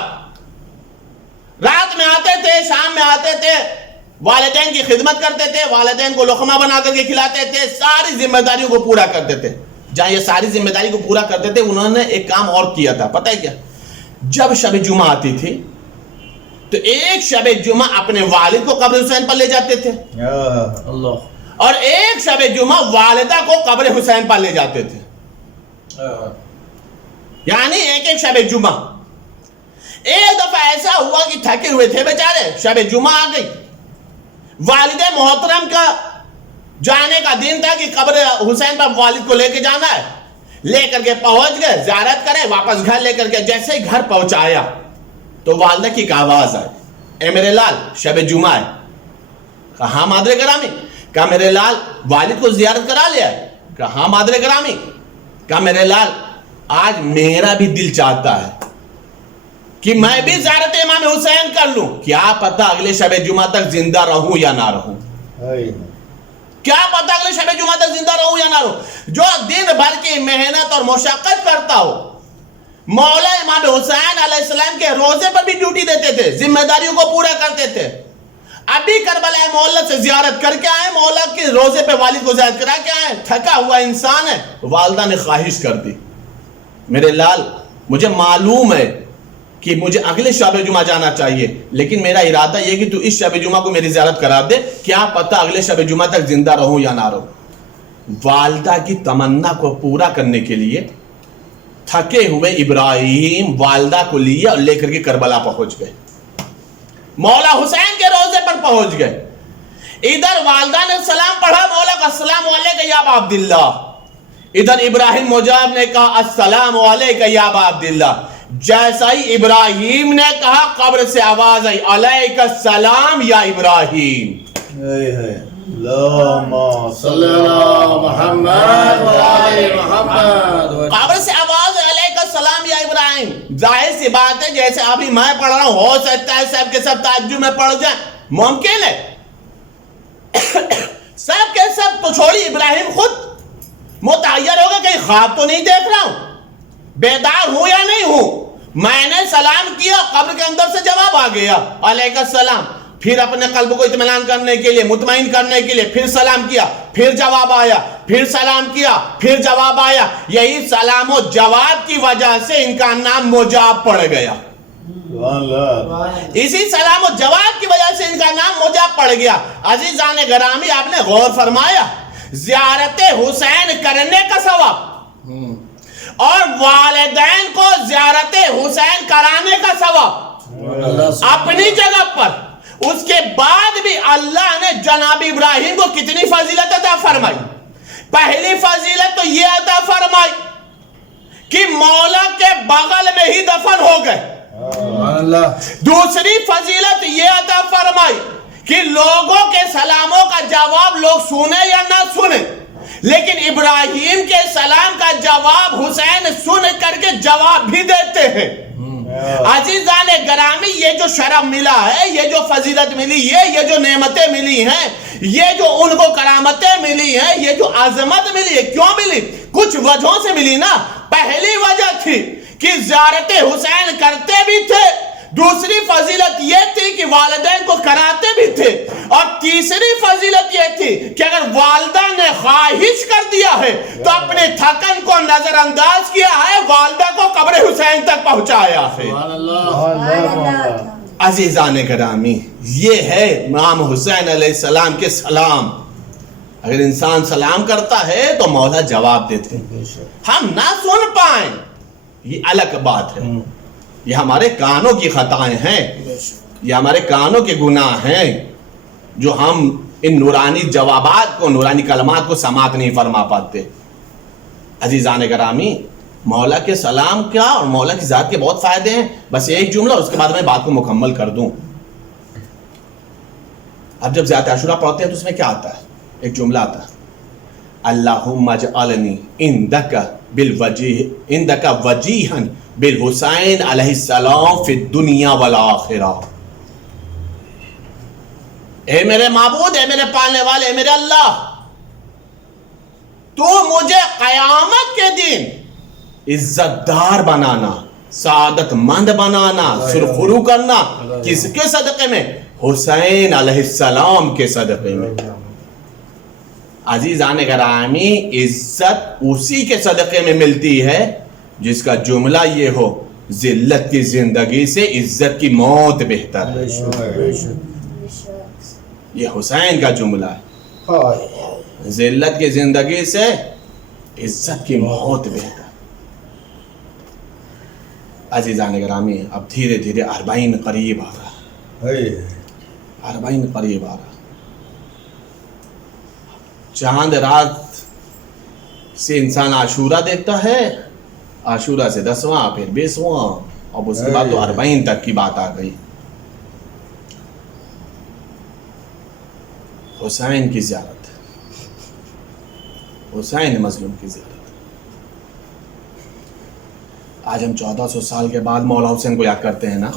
رات میں آتے تھے، شام میں آتے تھے، والدین کی خدمت کرتے تھے، والدین کو لقمہ بنا کر کے کھلاتے تھے، ساری ذمہ داریوں کو پورا کرتے تھے۔ جہاں یہ ساری ذمہ داری کو پورا کرتے تھے انہوں نے ایک کام اور کیا تھا، پتہ ہے کیا؟ جب شب جمعہ آتی تھی تو ایک شب جمعہ اپنے والد کو قبر حسین پر لے جاتے تھے، اور ایک شب جمعہ والدہ کو قبر حسین پر لے جاتے تھے۔ یعنی ایک شب جمعہ۔ ایک دفعہ ایسا ہوا کہ تھکے ہوئے تھے بیچارے، شب جمعہ آ گئی، والد محترم کا جانے کا دن تھا کہ قبر حسین پر والد کو لے کے جانا ہے، لے کر کے پہنچ گئے، زیارت کرے، واپس گھر لے کر کے جیسے ہی گھر پہنچایا تو والدہ کی ایک آواز آئی، اے میرے لال شب جمعہ ہے۔ کہا ہاں مادر گرامی۔ کہا میرے لال والد کو زیارت کرا لیا ہے؟ کہا ہاں مادر گرامی۔ کہا میرے لال آج میرا بھی دل چاہتا ہے کہ میں بھی زیارت امام حسین کر لوں، کیا پتہ اگلے شب جمعہ تک زندہ رہوں یا نہ رہوں، کیا پتہ اگلے شب جمعہ تک زندہ رہوں یا نہ رہوں۔ جو دن بھر کی محنت اور مشقت کرتا ہو، مولا امام حسین علیہ السلام کے روزے پر بھی ڈیوٹی دیتے تھے، ذمہ داریوں کو پورا کرتے تھے۔ ابھی کربلا معلّہ سے زیارت کر کے آئے، مولا کے روزے پہ والد کو زیارت کرا کے آئے، تھکا ہوا انسان ہے۔ والدہ نے خواہش کر دی، میرے لال مجھے معلوم ہے کہ مجھے اگلے شب جمعہ جانا چاہیے، لیکن میرا ارادہ یہ کہ تو اس شب جمعہ کو میری زیارت کرا دے، کیا پتہ اگلے شب جمعہ تک زندہ رہوں یا نہ رہوں۔ والدہ کی تمنا کو پورا کرنے کے لیے تھکے ہوئے ابراہیم والدہ کو لیے اور لے کر کے کربلا پہنچ گئے، مولا حسین کے روضے پر پہنچ گئے۔ ادھر والدہ نے سلام پڑھا، مولا کا السلام علیکہ یا ابا عبداللہ، ادھر ابراہیم مجاب نے کہا السلام علیکہ یا ابا عبداللہ۔ جیسا ہی ابراہیم نے کہا قبر سے آواز آئی علیکہ السلام یا ابراہیم۔ اللہم صلی اللہ محمد و آل محمد۔ قبر سے آواز علیکہ السلام یا ابراہیم۔ ظاہر سی بات ہے جیسے ابھی میں پڑھ رہا ہوں، ہو سکتا ہے سب کے سب تعجب میں پڑھ جائیں، ممکن ہے سب کے سب تو چھوڑی ابراہیم خود متحیر ہوگا کہ خواب تو نہیں دیکھ رہا ہوں، بیدار ہوں یا نہیں ہوں۔ میں نے سلام کیا، قبر کے اندر سے جواب آ گیا علیکہ السلام، پھر اپنے قلب کو اطمینان کرنے کے لیے، مطمئن کرنے کے لیے پھر سلام کیا، پھر جواب آیا، پھر سلام کیا، پھر جواب آیا۔ یہی سلام و جواب کی وجہ سے ان کا نام مجاب پڑ گیا، اسی سلام و جواب کی وجہ سے ان کا نام مجاب پڑ گیا۔ عزیزان گرامی، آپ نے غور فرمایا زیارت حسین کرنے کا ثواب اور والدین کو زیارت حسین کرانے کا ثواب اپنی جگہ پر، اس کے بعد بھی اللہ نے جناب ابراہیم کو کتنی فضیلت عطا فرمائی۔ پہلی فضیلت تو یہ عطا فرمائی کہ مولا کے بغل میں ہی دفن ہو گئے۔ دوسری فضیلت یہ عطا فرمائی کہ لوگوں کے سلاموں کا جواب لوگ سنیں یا نہ سنیں، لیکن ابراہیم کے سلام کا جواب حسین سن کر کے جواب بھی دیتے ہیں۔ عزیزان گرامی، یہ جو شرف ملا ہے، یہ جو فضیلت ملی ہے، یہ جو نعمتیں ملی ہیں، یہ جو ان کو کرامتیں ملی ہیں، یہ جو عظمت ملی ہے، کیوں ملی؟ کچھ وجہوں سے ملی نا۔ پہلی وجہ تھی کہ زیارت حسین کرتے بھی تھے، دوسری فضیلت یہ تھی کہ والدین کو کراتے بھی تھے، اور تیسری فضیلت یہ تھی کہ اگر والدہ نے خواہش کر دیا ہے تو اپنے تھکن کو نظر انداز کیا ہے، والدہ کو قبر حسین تک پہنچایا ہے۔ عزیزان گرامی، یہ ہے امام حسین علیہ السلام کے سلام۔ اگر انسان سلام کرتا ہے تو مولا جواب دیتے ہیں، ہم نہ سن پائیں یہ الگ بات ہے، یہ ہمارے کانوں کی خطائیں ہیں، یہ ہمارے کانوں کے گناہ ہیں جو ہم ان نورانی جوابات کو، نورانی کلمات کو سماعت نہیں فرما پاتے۔ عزیزان گرامی، مولا کے سلام کیا اور مولا کی ذات کے بہت فائدے ہیں، بس ایک جملہ اور اس کے بعد میں بات کو مکمل کر دوں۔ اب جب زیادہ عاشورہ پڑھتے ہیں تو اس میں کیا آتا ہے؟ ایک جملہ آتا ہے، اللہم اجعلنی عندک وجیہا بالحسین علیہ السلام فی الدنیا والآخرہ۔ اے میرے معبود، اے میرے پالنے والے، اے میرے اللہ، تو مجھے قیامت کے دن عزت دار بنانا، سعادت مند بنانا، سرخرو کرنا، کس کے صدقے میں؟ حسین علیہ السلام کے صدقے میں۔ عزیزان گرامی، عزت اسی کے صدقے میں ملتی ہے جس کا جملہ یہ ہو، ذلت کی زندگی سے عزت کی موت بہتر ہے۔ یہ حسین کا جملہ ہے، ذلت کی زندگی سے عزت کی موت بہتر۔ عزیزان گرامی، اب دھیرے دھیرے 40 قریب آ رہا ہے، 40 قریب آ رہا ہے۔ چاند رات سے انسان عاشورہ دیکھتا ہے، عاشورہ سے 10واں، پھر 20واں، اب اس کے بعد تو 40 تک کی بات آ گئی۔ حسین کی زیارت، حسین مظلوم کی زیارت۔ آج ہم 1400 سال کے بعد مولا حسین کو یاد کرتے ہیں نا،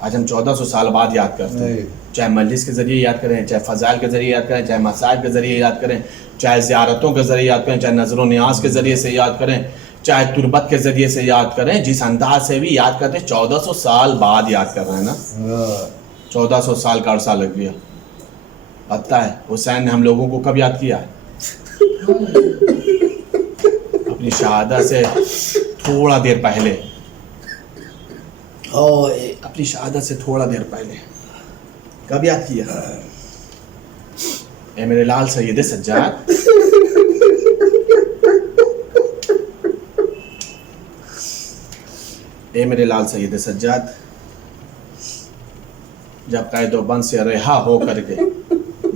آج ہم 1400 سال بعد یاد کرتے ہیں، چاہے مجلس کے ذریعے یاد کریں، چاہے فضائل کے ذریعے یاد کریں، چاہے مسائل کے ذریعے یاد کریں، چاہے زیارتوں کے ذریعے یاد کریں، چاہے نظر و نیاز کے ذریعے سے یاد کریں، چاہے تربت کے ذریعے سے یاد کریں، جس انداز سے بھی یاد کرتے ہیں، 1400 سال بعد یاد کر رہے ہیں نا، 1400 سال کا عرصہ لگ گیا۔ پتہ ہے حسین نے ہم لوگوں کو کب یاد کیا ہے؟ اپنی شہادت سے تھوڑا دیر پہلے، اپنی شہادت سے تھوڑا دیر پہلے کب یاد کیا؟ اے میرے لال سید سجاد، اے میرے لال سید سجاد، جب قید و بند سے رہا ہو کر کے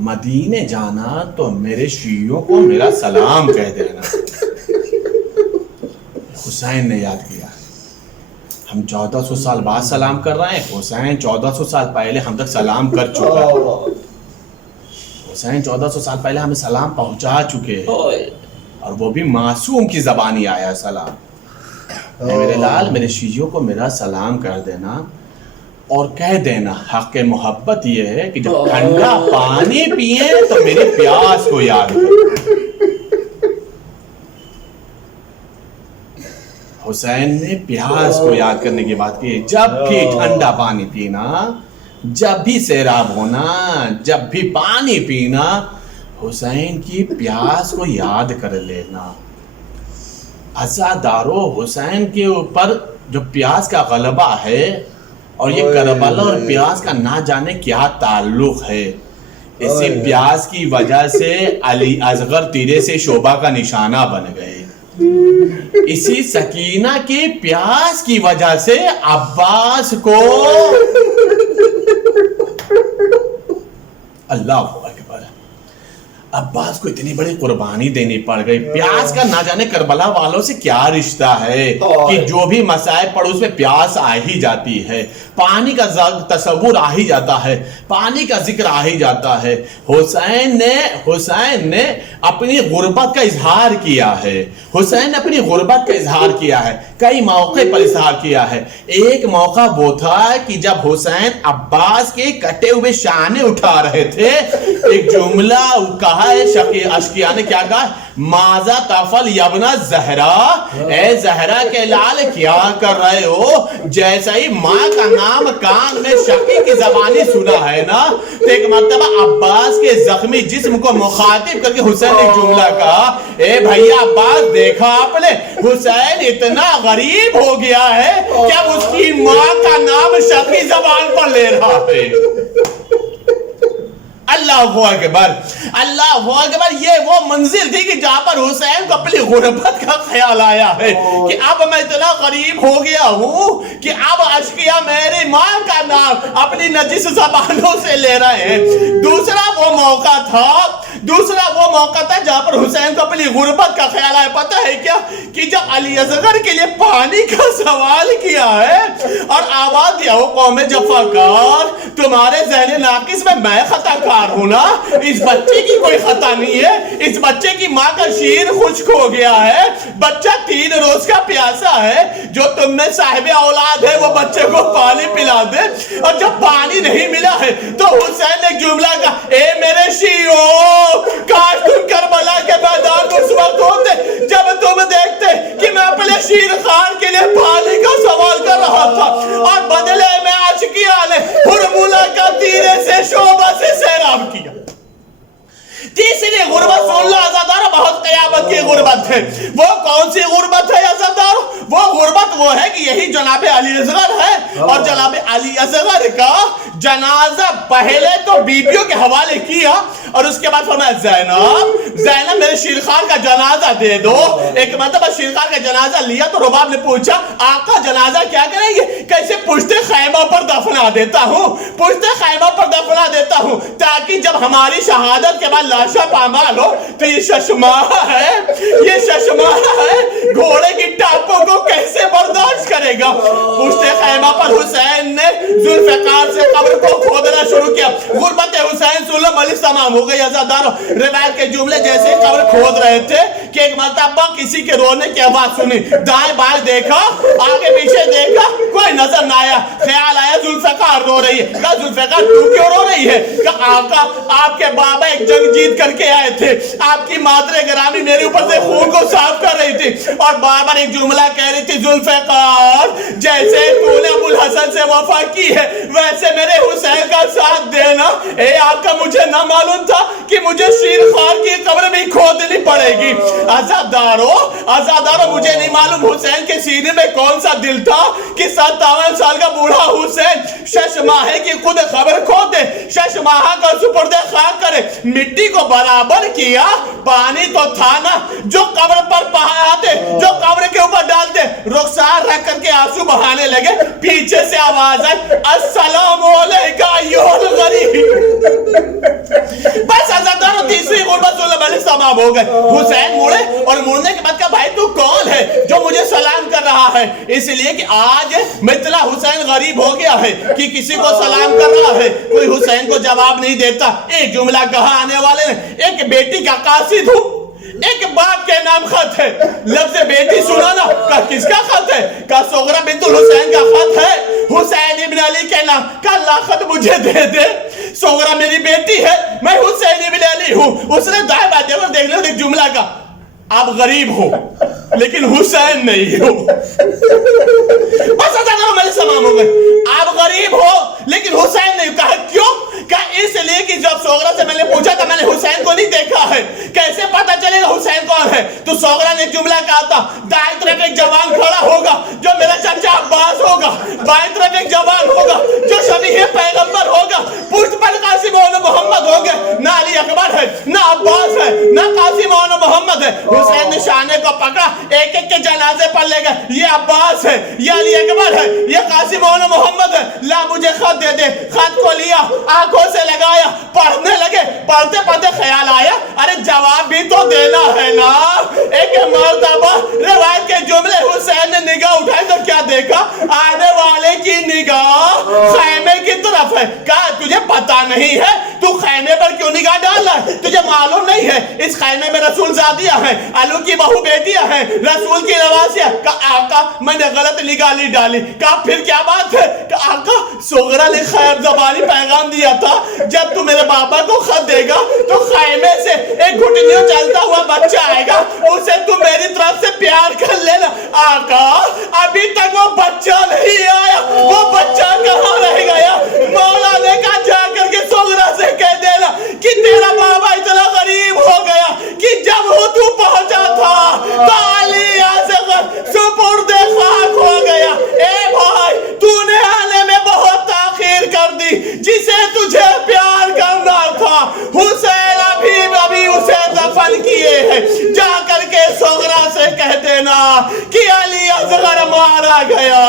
مدینے جانا تو میرے شیعوں کو میرا سلام کہہ دینا۔ حسین نے یاد کیا، ہم 1400 سال بعد سلام کر رہے ہیں، حسین 1400 سال پہلے ہم تک سلام کر چکا ہے، حسین 1400 سال پہلے ہمیں سلام پہنچا چکے ہیں، اور وہ بھی معصوم کی زبانی آیا سلام۔ اے میرے لال، میرے شیعوں کو میرا سلام کر دینا، اور کہہ دینا حق محبت یہ ہے کہ جب ٹھنڈا پانی پیئے تو میری پیاس کو یاد کریں۔ حسین نے پیاس کو یاد کرنے کی بات کی، جب بھی ٹھنڈا پانی پینا، جب بھی سیراب ہونا، جب بھی پانی پینا، حسین کی پیاس کو یاد کر لینا۔ عزادارو، حسین کے اوپر جو پیاس کا غلبہ ہے، اور یہ کربلا اور پیاس کا نہ جانے کیا تعلق ہے، اسی پیاس کی وجہ سے علی اصغر تیرے سے شعبہ کا نشانہ بن گئے، اسی سکینہ کی پیاس کی وجہ سے عباس کو اللہ اکبر، عباس کو اتنی بڑی قربانی دینی پڑ گئی۔ پیاس کا نہ جانے کربلا والوں سے کیا رشتہ ہے کہ جو بھی مسائل پڑھو اس میں پیاس آ ہی جاتی ہے، پانی کا تصور آ ہی جاتا ہے، پانی کا ذکر آ ہی جاتا ہے۔ حسین نے اپنی غربت کا اظہار کیا ہے، حسین نے اپنی غربت کا اظہار کیا ہے، کئی موقع پر اظہار کیا ہے۔ ایک موقع وہ تھا کہ جب حسین عباس کے کٹے ہوئے شانے اٹھا رہے تھے، ایک جملہ کہا ہے اشقیاء نے، کیا کہا؟ ماذا تفعل یا ابن زہرا، اے زہرا کے لال کیا کر رہے ہو؟ جیسا ہی ماں کا نام کان میں شقی کی زبانی سنا ہے نا، تو ایک مرتبہ عباس کے زخمی جسم کو مخاطب کر کے حسین نے جملہ کہا، اے بھیا عباس، دیکھا آپ نے حسین اتنا غریب ہو گیا ہے کہ اب اس کی ماں کا نام شقی زبان پر لے رہا ہے۔ اللہ اکبر، اللہ اکبر۔ یہ وہ منزل تھی کہ جہاں پر حسین کو اپنی غربت کا خیال آیا ہے کہ اب میں اتنا غریب ہو گیا ہوں کہ اب اشقیاء میری ماں کا نام اپنی نجس زبانوں سے لے رہے ہیں۔ دوسرا وہ موقع تھا جہاں پر حسین کو اپنی غربت کا خیال آیا، پتہ ہے کیا؟ کہ جب علی اصغر کے لیے پانی کا سوال کیا ہے اور آواز دیا ہو، قوم جفاکار، تمہارے ذہن ناقص میں خطا کار ہوں نا، اس بچے کی کوئی خطا نہیں ہے، اس بچے کی ماں کا شیر خشک ہو گیا ہے، بچہ 3 روز کا پیاسا ہے، جو تم میں صاحب اولاد ہے وہ بچے کو پانی پلا دے۔ اور جب پانی نہیں ملا ہے تو حسین نے جملہ کہا، اے میرے شیعوں، کاش تم کربلا کے میدان میں اس وقت ہوتے جب تم دیکھتے کہ میں اپنے شیر خان کے لیے پانی کا سوال کر رہا تھا، اور بدلے میں اشقیاء نے حرملہ کا تیرے سے شعبہ سے سیراب کیا۔ تیسری غربت سن لو عزادارو، بہت قیامت کی غربت ہے۔ وہ کون سی غربت ہے عزادارو؟ وہ غربت وہ ہے کہ یہی جناب علی اصغر ہے، اور جناب علی اصغر کا جنازہ پہلے تو بیبیوں کے حوالے کیا، اور اس کے بعد فرمایا زینب میرے شیرخان کا جنازہ دے دو۔ ایک مرتبہ شیرخان کا جنازہ لیا تو رباب نے پوچھا، آقا جنازہ کیا کریں گے؟ کیسے پشتے خیمہ پر دفنا دیتا ہوں، پشتے خیمہ پر دفنا دیتا ہوں، تاکہ جب ہماری شہادت کے بعد لاشا پامال ہو تو یہ ششماہ ہے، یہ ششماہ ہے، گھوڑے کی ٹاپوں کو کیسے برداشت کرے گا؟ پشتے خیمہ پر حسین نے ذوالفقار سے قبر کو کھودنا شروع کیا۔ غربت حسین سلم علیہ تمام ہو گئی عزادارو۔ روایت کے جملے جیسے قبر کھود رہے تھے کہ ایک مرتبہ کسی کے رونے کی آواز سنی، دائیں بائیں دیکھا، آگے پیچھے دیکھا، کوئی نظر نہ آیا، خیال آیا ذوالفقار رو رہی ہے۔ کہا ذوالفقار تو کیوں رو رہی ہے؟ کہا آقا آپ کے بابا ایک جنگ جیت کر کے آئے تھے، آپ کی مادر گرامی میرے اوپر سے خون کو صاف کر رہی تھی، اور بار بار ایک جملہ کہہ رہی تھی، ذوالفقار جیسے تو نے ابو الحسن سے وفا کی ہے ویسے میرے حسین کا ساتھ دینا۔ اے آقا مجھے نہ معلوم تھا کہ مجھے شیر خوار کی قبر بھی کھودنی پڑے گی۔ عزادارو مجھے نہیں معلوم حسین کے سینے میں کون سا دل تھا کہ 57 سال کا بوڑھا حسین 6 ماہ کی خود خبر کھو دے، 6 ماہ کا سپرد خاک کرے، مٹی کو برابر کیا، پانی تو تھا نا جو قبر پر پہاتے، جو قبر کے اوپر ڈالتے، رخسار رکھ کر کے آنسو بہانے لگے۔ پیچھے سے آواز آئی السلام علیکہ ایھا الغریب۔ بس عزادارو تیسری غربت تمام ہو گئے۔ حسین مڑے اور مڑنے کے بعد کہا بھائی تو کون ہے جو مجھے سلام کر رہا ہے؟ اس لیے کہ آج مثلا حسین غریب ہو گیا ہے کہ کسی کو سلام کر رہا ہے، کوئی حسین کو جواب نہیں دیتا۔ ایک جملہ کہا آنے والے نے، ایک بیٹی کا قاصد ہوں، ایک باپ کے نام خط ہے۔ لفظ بیٹی سنا نا، کہا کس کا خط ہے؟ کہا سغرا بنت الحسین کا خط ہے، حسین ابن علی کے نام۔ کہا اللہ خط مجھے دے دے، سغرا میری بیٹی ہے، میں حسین ابن علی ہوں۔ اس نے دائیں بائیں دیکھو، دیکھ لو ایک جملہ کا، آپ غریب ہو لیکن حسین نہیں ہو۔ بس اگر میرے سلام ہو گئے، آپ غریب ہو لیکن حسین نہیں ہو۔ کہا کیوں؟ کہا اس لیے کہ جب سغرا سے میں نے پوچھا تھا میں نے حسین کو نہیں دیکھا ہے، کیسے پتا چلے گا حسین کون ہے؟ تو سغرا نے جملہ کہا تھا، دائیں طرف ایک جوان کھڑا ہوگا جو میرا چچا عباس ہوگا، بائیں طرف ایک جوان ہوگا جو شبیہ پیغمبر ہوگا، پشت پر قاسم و محمد ہوں گے۔ نہ علی اکبر ہے، نہ عباس ہے، نہ قاسم و محمد ہے۔ حسین نے شانے کو پکڑا، ایک ایک کے جنازے پر لے گئے، یہ عباس ہے، یہ علی اکبر ہے، یہ قاسم و محمد ہے۔ لا مجھے خط دے دے۔ خط کو لیا، آنکھوں سے لگایا، پڑھنے لگے۔ پڑھتے پڑھتے خیال آیا ارے جواب بھی تو دینا ہے نا۔ ایک مرتبہ روایت کے جملے حسین نے نگاہ اٹھائی تو کیا دیکھا؟ آنے والے کی نگاہ خیمے کی طرف ہے۔ کہا تجھے پتا نہیں ہے تو خیمے پر کیوں نگاہ ڈال رہا ہے؟ تجھے معلوم نہیں ہے اس خیمے میں رسول زادیاں ہیں، علی کی بہو بیٹیاں ہیں، رسول کی نواسیاں۔ کہا آقا میں نے غلط نگاہ نہیں ڈالی۔ کہا پھر کیا بات ہے؟ کہا آقا سغرا نے خیر زبانی پیغام دیا تھا جب تو میرے بابا کو خط دے گا تو خیمے سے ایک گھٹنیوں چلتا ہوا بچہ آئے گا، اسے تو میری طرف سے پیار کر لینا۔ آقا ابھی تک وہ بچہ نہیں آیا، وہ بچہ کہاں رہ گیا؟ مولا نے کہا جا کر کے سغرا سے کہہ دینا کہ تیرا بابا اتنا غریب ہو گیا کہ جب وہ تو پہنچا تھا تو علی اصغر سپرد خاک ہو گیا۔ اے بھائی تو نے آنے میں بہت تاخیر کر دی، جسے تجھے پیار کرنا تھا حسین ابھی اسے دفن کیے ہیں۔ جا کر کے سغرا سے کہہ دینا کہ علی اصغر مارا گیا،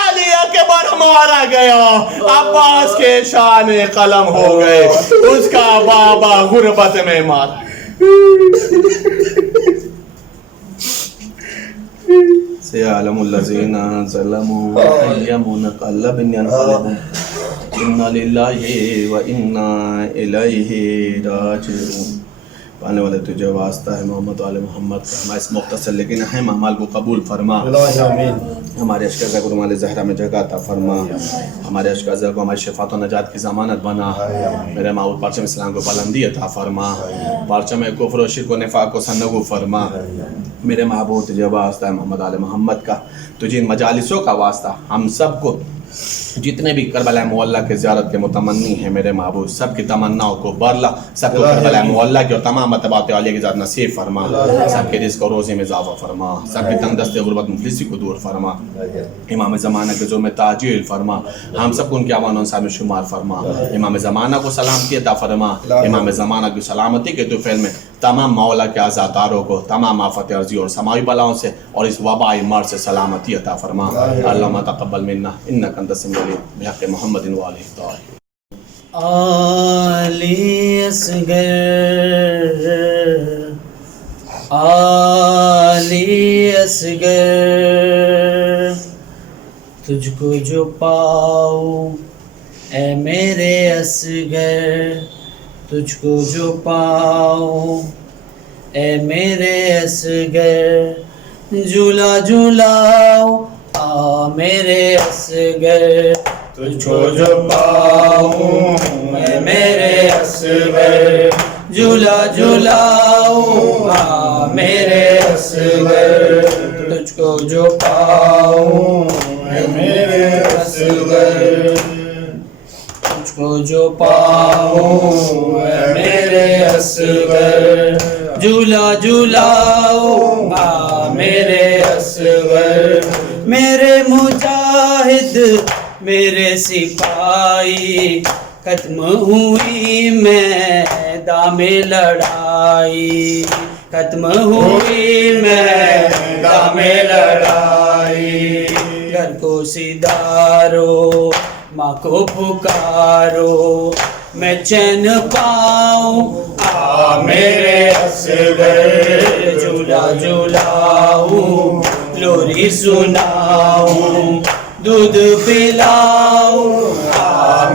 علی اکبر مارا گیا، عباس کے شان قلم ہو گئے، اس کا بابا غربت میں مارا۔ سيعلم الذين ظلموا أي منقلب ينقلبون إنا لله وإنا إليه راجعون۔ پانے والے تجھے واسطہ ہے محمد وآل محمد کا، ہمارے اس مختصر لیکن اہم اعمال کو قبول فرما، ہمارے عشق ازا کو رمال زہرہ میں جگہ عطا فرما، ہمارے عشق ازا کو ہماری شفاعت و نجات کی ضمانت بنا، میرے معبود پرچم اسلام کو بلندی عطا فرما، پرچم کفر و شرک و نفاق کو سنگو فرما۔ میرے معبود تجھے واسطہ ہے محمد وآل محمد کا، تجھے ان مجالسوں کا واسطہ، ہم سب کو جتنے بھی کربلا معلیٰ کے زیارت کے متمنی ہیں میرے معبود سب کی تمناؤں کو برلا، سب کو کربلا معلیٰ کی اور تمام مطبات عالیہ کی ذات نصیب فرما، سب کے رزق و روزی میں اضافہ فرما، سب کی تنگ دست غربت مفلسی کو دور فرما، امام زمانہ کے ظلم تعجیل فرما، ہم سب کو ان کے اعوان و انصار میں شمار فرما، امام زمانہ کو سلامتی عطا فرما، امام زمانہ کی سلامتی کے طفیل میں تمام مولا کے عزاداروں کو تمام آفت عرضی اور سماوی بلاؤں سے اور اس وبائی مرض سے سلامتی عطا فرما۔ اللہم تقبل منا انک انت السمیع العلیم بحق محمد و آلہ الطاہرین۔ علی اصغر علی اصغر تجھ کو جو پاؤں اے میرے اصغر، تجھ کو جو پاؤں اے میرے اصغر، جھولا جھولاؤ آ میرے اصغر، تجھ کو جو پاؤں اے میرے اصغر، جھولا جھولاؤ آ میرے اصغر، تجھ کو جو پاؤں اے میرے اصغر۔ جو پاؤں اے میرے اصغر جھولا جھولاؤ میرے اصغر میرے مجاہد میرے سپاہی ختم ہوئی میدان میں لڑائی ختم ہوئی میدان میں لڑائی گھر کو سدھارو ماں کو پکارو میں چین پاؤں میرے اصغر جھولا جھولاؤں لوری سناؤں دودھ پلاؤں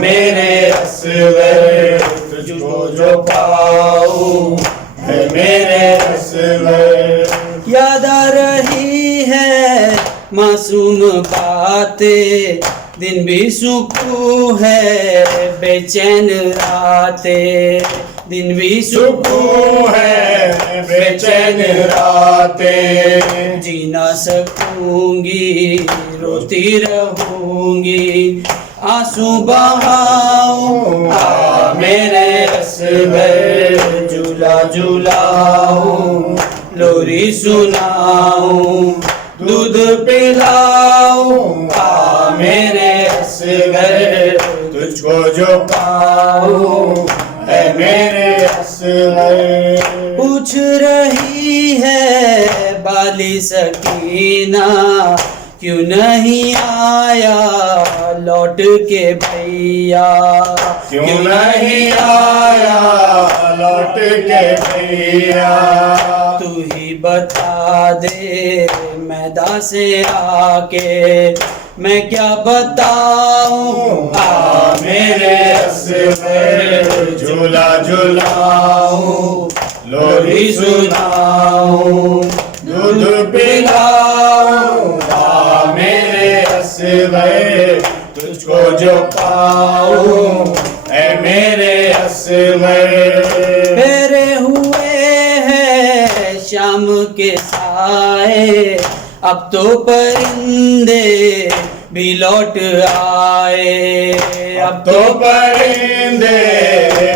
میرے اصغر تجھ کو جو پاؤں ہے میرے اصغر یاد آ رہی ہے معصوم باتیں دن بھی سکون ہے بے چین راتیں دن بھی سکون ہے بے چین راتیں جی نہ سکوں گی روتی رہوں گی آنسو بہاؤں میرے اصغر جھولا جھولاؤں لوری سناؤں دودھ پلاؤں میرے اصغر تجھ کو جو پاؤں اے میرے اصغر پوچھ رہی ہے بالی سکینہ کیوں نہیں آیا لوٹ کے بھیا کیوں نہیں آیا لوٹ کے بھیا تو ہی بتا دے میدان سے آ کے میں کیا بتاؤں میرے اصغر جھولا جھولاؤں لوری سناؤں دودھ پلاؤں میرے اصغر تجھ کو جو پاؤں اے میرے اصغر پھیرے ہوئے ہیں شام کے سائے اب تو پرندے بھی لوٹ آئے اب تو پرندے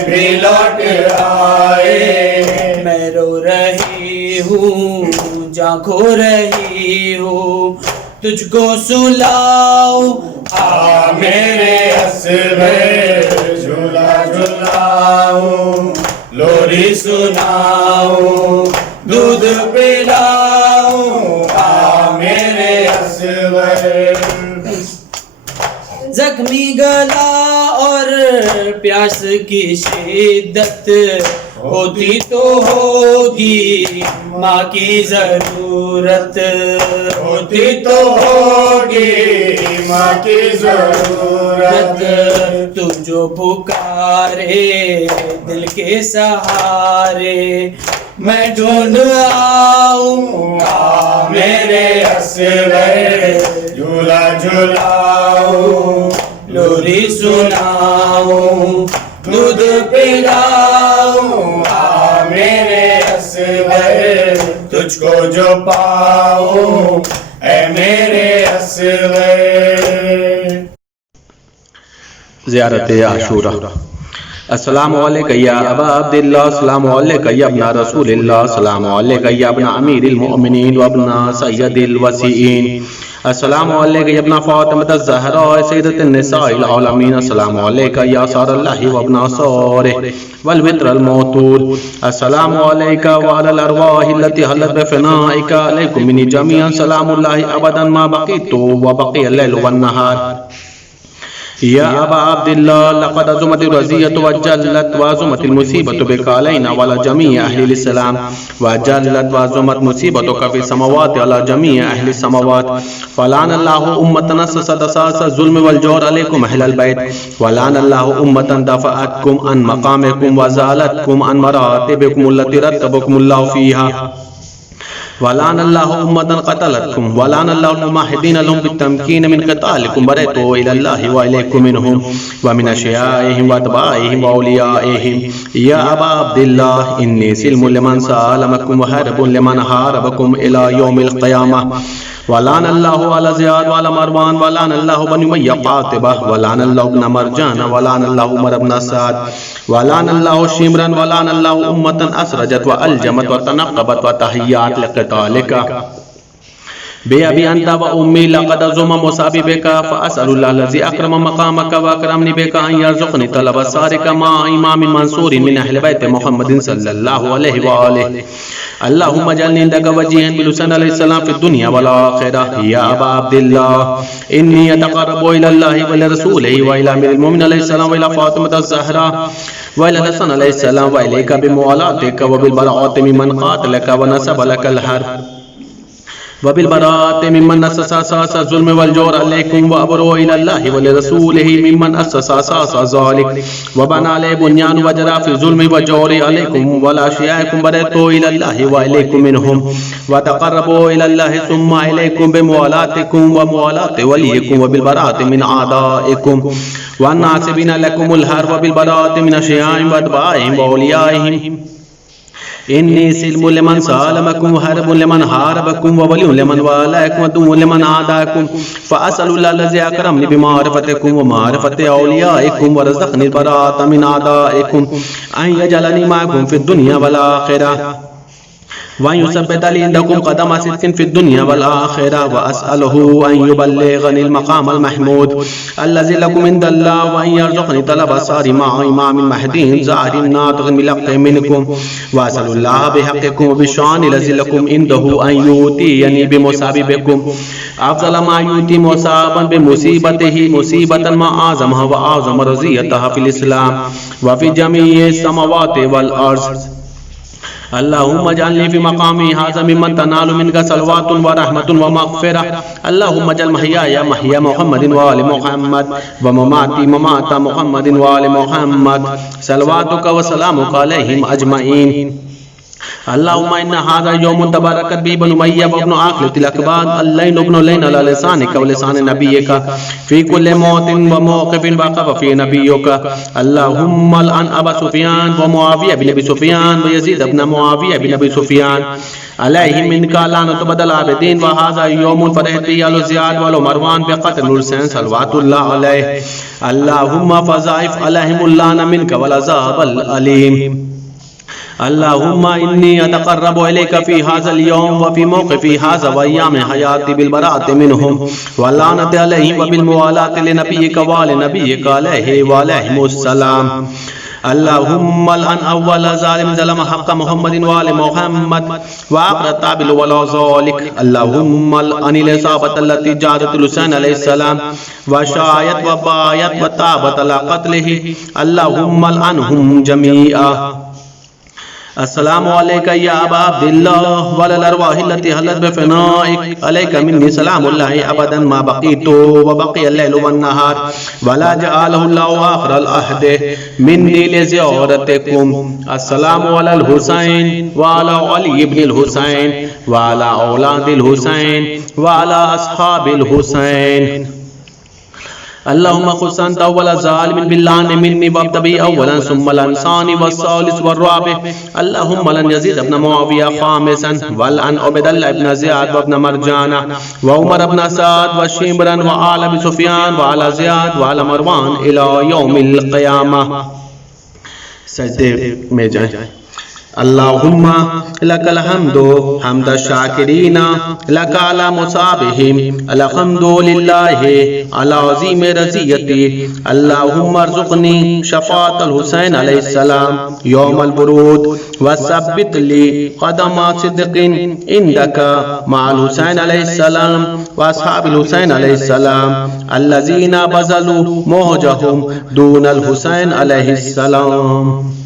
بھی لوٹ آئے میں رو رہی ہوں جاں کھو رہی ہوں تجھ کو سلاؤں میرے اصغر جھولا جھولاؤں لوری سناؤں دودھ پلاؤں میرے اصغر زخمی گلا اور پیاس کی شدت ہوتی تو ہوگی ماں کی ضرورت ہوتی تو ہوگی ماں کی ضرورت تو جو پکارے دل کے سہارے میں ڈھونڈ آؤں میرے اصغر جھولا جھولاؤں لوری سناؤں دودھ پلاؤں میرے اصغر تجھ کو جو پاؤں اے میرے اصغر زیارت عاشورہ السلام علیکم یا ابا عبداللہ السلام علیکم یا ابن رسول اللہ السلام علیکم یا ابن امیر المؤمنین و ابن سید الوسیین السلام علیکم یا ابن فاطمہ الزہراء سیدۃ النساء العالمین السلام علیکم یا صار اللہ و ابن صورہ والوتر الموتور السلام علیکم وعلی الارواح التي حلت بفنائک علیکم منی جميعا سلام اللہ ابدا ما بقیت و بقی اللیل والنہار یا ابا عبداللہ لقد عظمت الرزیت وجلت وعظمت المصیبت بک علینا وعلی جمیع اہل الاسلام وجلت وعظمت مصیبتک فی السماوات علی جمیع اہل السماوات فلعن اللہ امتنا اساس الظلم والجور علیکم اہل البیت ولعن اللہ امتا دفعتکم عن مقامکم وزالتکم عن مراتبکم التي رتبکم اللہ فیہا ولعن اللہ امتا قتلتکم ولعن اللہ المماحدین لهم بالتمکین من قتالکم برئتو الى اللہ وإلیکم منہم ومن اشیائهم واتباعهم واولیائهم یا ابا عبداللہ انی سلم لمن سالمکم وحرب لمن حاربکم الى یوم القیامہ ولعن الله على زياد وعلى مروان ولعن الله بني أمية قاطبة ولعن الله ابن مرجان ولعن الله عمر بن سعد ولعن الله شمرا ولعن الله أمة أسرجت وألجمت وتنقبت وتحيات لقتالك بأبي أنت وأمي لقد زم مصابي بك فأسأل الله الذي أكرم مقامك وأكرمني بك أن يرزقني طلب سارك مع إمام منصور من أهل بيت محمد صلى الله عليه وآله اللهم اجعلني عندك وجيها بلسان عليه السلام في الدنيا والآخرة يا أبا عبد الله إني أتقرب إلى الله ولرسوله وإلى أمير المؤمنين عليه السلام وإلى فاطمة الزهراء وإلى الحسن عليه السلام وإليك بموالاتك وبالبراءة ممن قاتلك ونسب لك الحرب وبالبراءة ممن أسس أساس الظلم والجور عليكم وأبروا إلى الله ولرسوله ممن أسس أساس ذلك وبنى عليه بنيان وجرى في الظلم والجور عليكم والأشياءكم بريتوا إلى الله وإليكم منهم وتقربوا إلى الله ثم إليكم بموالاتكم وموالاة وليكم وبالبراءة من أعدائكم والناصبين لكم الحرب وبالبراءة من أشيائهم وأتباعهم وأوليائهم إني سلم لمن سالمكم وحرب لمن حاربكم وولي لمن والاكم ودو لمن عاداكم فأسأل الله الذي أكرمني بمعرفتكم ومعرفة أوليائكم ورزقني البراءة من أعدائكم أن يجعلني معكم في الدنيا والآخرة وأن يثبت لي عندكم قدم صدق في الدنيا والآخرة وأسأله أن يبلغني المقام المحمود الذي لكم عند الله وأن يرزقني طلب السار مع إمام مهدي زاهد ناطق بلقى منكم وأسأل الله بحقكم وبالشان الذي لكم عنده أن يؤتيني بمصابكم أفضل ما يؤتي مصابا بمصيبته مصيبة ما أعظمها وأعظم رزيتها في الإسلام وفي جميع السماوات والأرض اللهم اجعلني في مقامي هذا ممن تنال منك صلوات ورحمة ومغفرة اللهم اجعل محياي محيا محمد وآل محمد ومماتي ممات محمد وآل محمد صلواتك وسلامك عليهم أجمعين اللهم إن هذا يوم تباركت به بنو أمية وابن عاقلة الأكباد اللين ابن لين على لسانك ولسان نبيك في كل موت وموقف وقف في نبيك اللهم الآن أبا سفيان ومعاوية بن أبي سفيان ويزيد بن معاوية بن أبي سفيان عليهم منك لعنة بدل العابدين وهذا يوم فرحتي على زياد ولو مروان بقتل الحسين صلوات الله عليه اللهم فضاعف عليهم اللعنة منك والعذاب الأليم اللهم إني أتقرب إليك في هذا اليوم وفي موقفي هذا وأيام حياتي بالبراءة منهم واللعنة عليهم وبالموالاة لنبيك ولنبيك عليه وعليهم السلام اللهم الآن أول ظالم ظلم حق محمد وآل محمد وآخر التابل ولا ذلك اللهم الآن الإصابة التي جاءت الحسين عليه السلام وشايت وبايت وتابت على قتله اللهم الآنهم جميعا السلام عليك يا أبا عبد الله وعلى الأرواح التي حلت بفنائك عليك مني سلام الله أبدا ما بقيت وبقي الليل والنهار ولا جعله الله آخر العهد مني لزيارتكم السلام على الحسين وعلى علي بن الحسين وعلى أولاد الحسين وعلى أصحاب الحسين اللهم خص أنت أول ظالم باللعن مني وابتبي أولا ثم الأنسان والثالث والرابع اللهم لن يزيد ابن معاوية خامسا والأن عبد الله بن زياد وابن مرجانة وعمر بن سعد وشمرا وآل أبي سفيان وعلى زياد وعلى مروان إلى يوم القيامة. سجدے میں جائیں. اللهم لك الحمد حمد الشاكرين لك على مصابهم الحمد لله على عظيم رضيتي اللهم ارزقني شفاعة الحسين عليه السلام يوم البرود وثبت لي قدم صدق عندك مع الحسين عليه السلام واصحاب الحسين عليه السلام الذين بذلوا موجهم دون الحسين عليه السلام.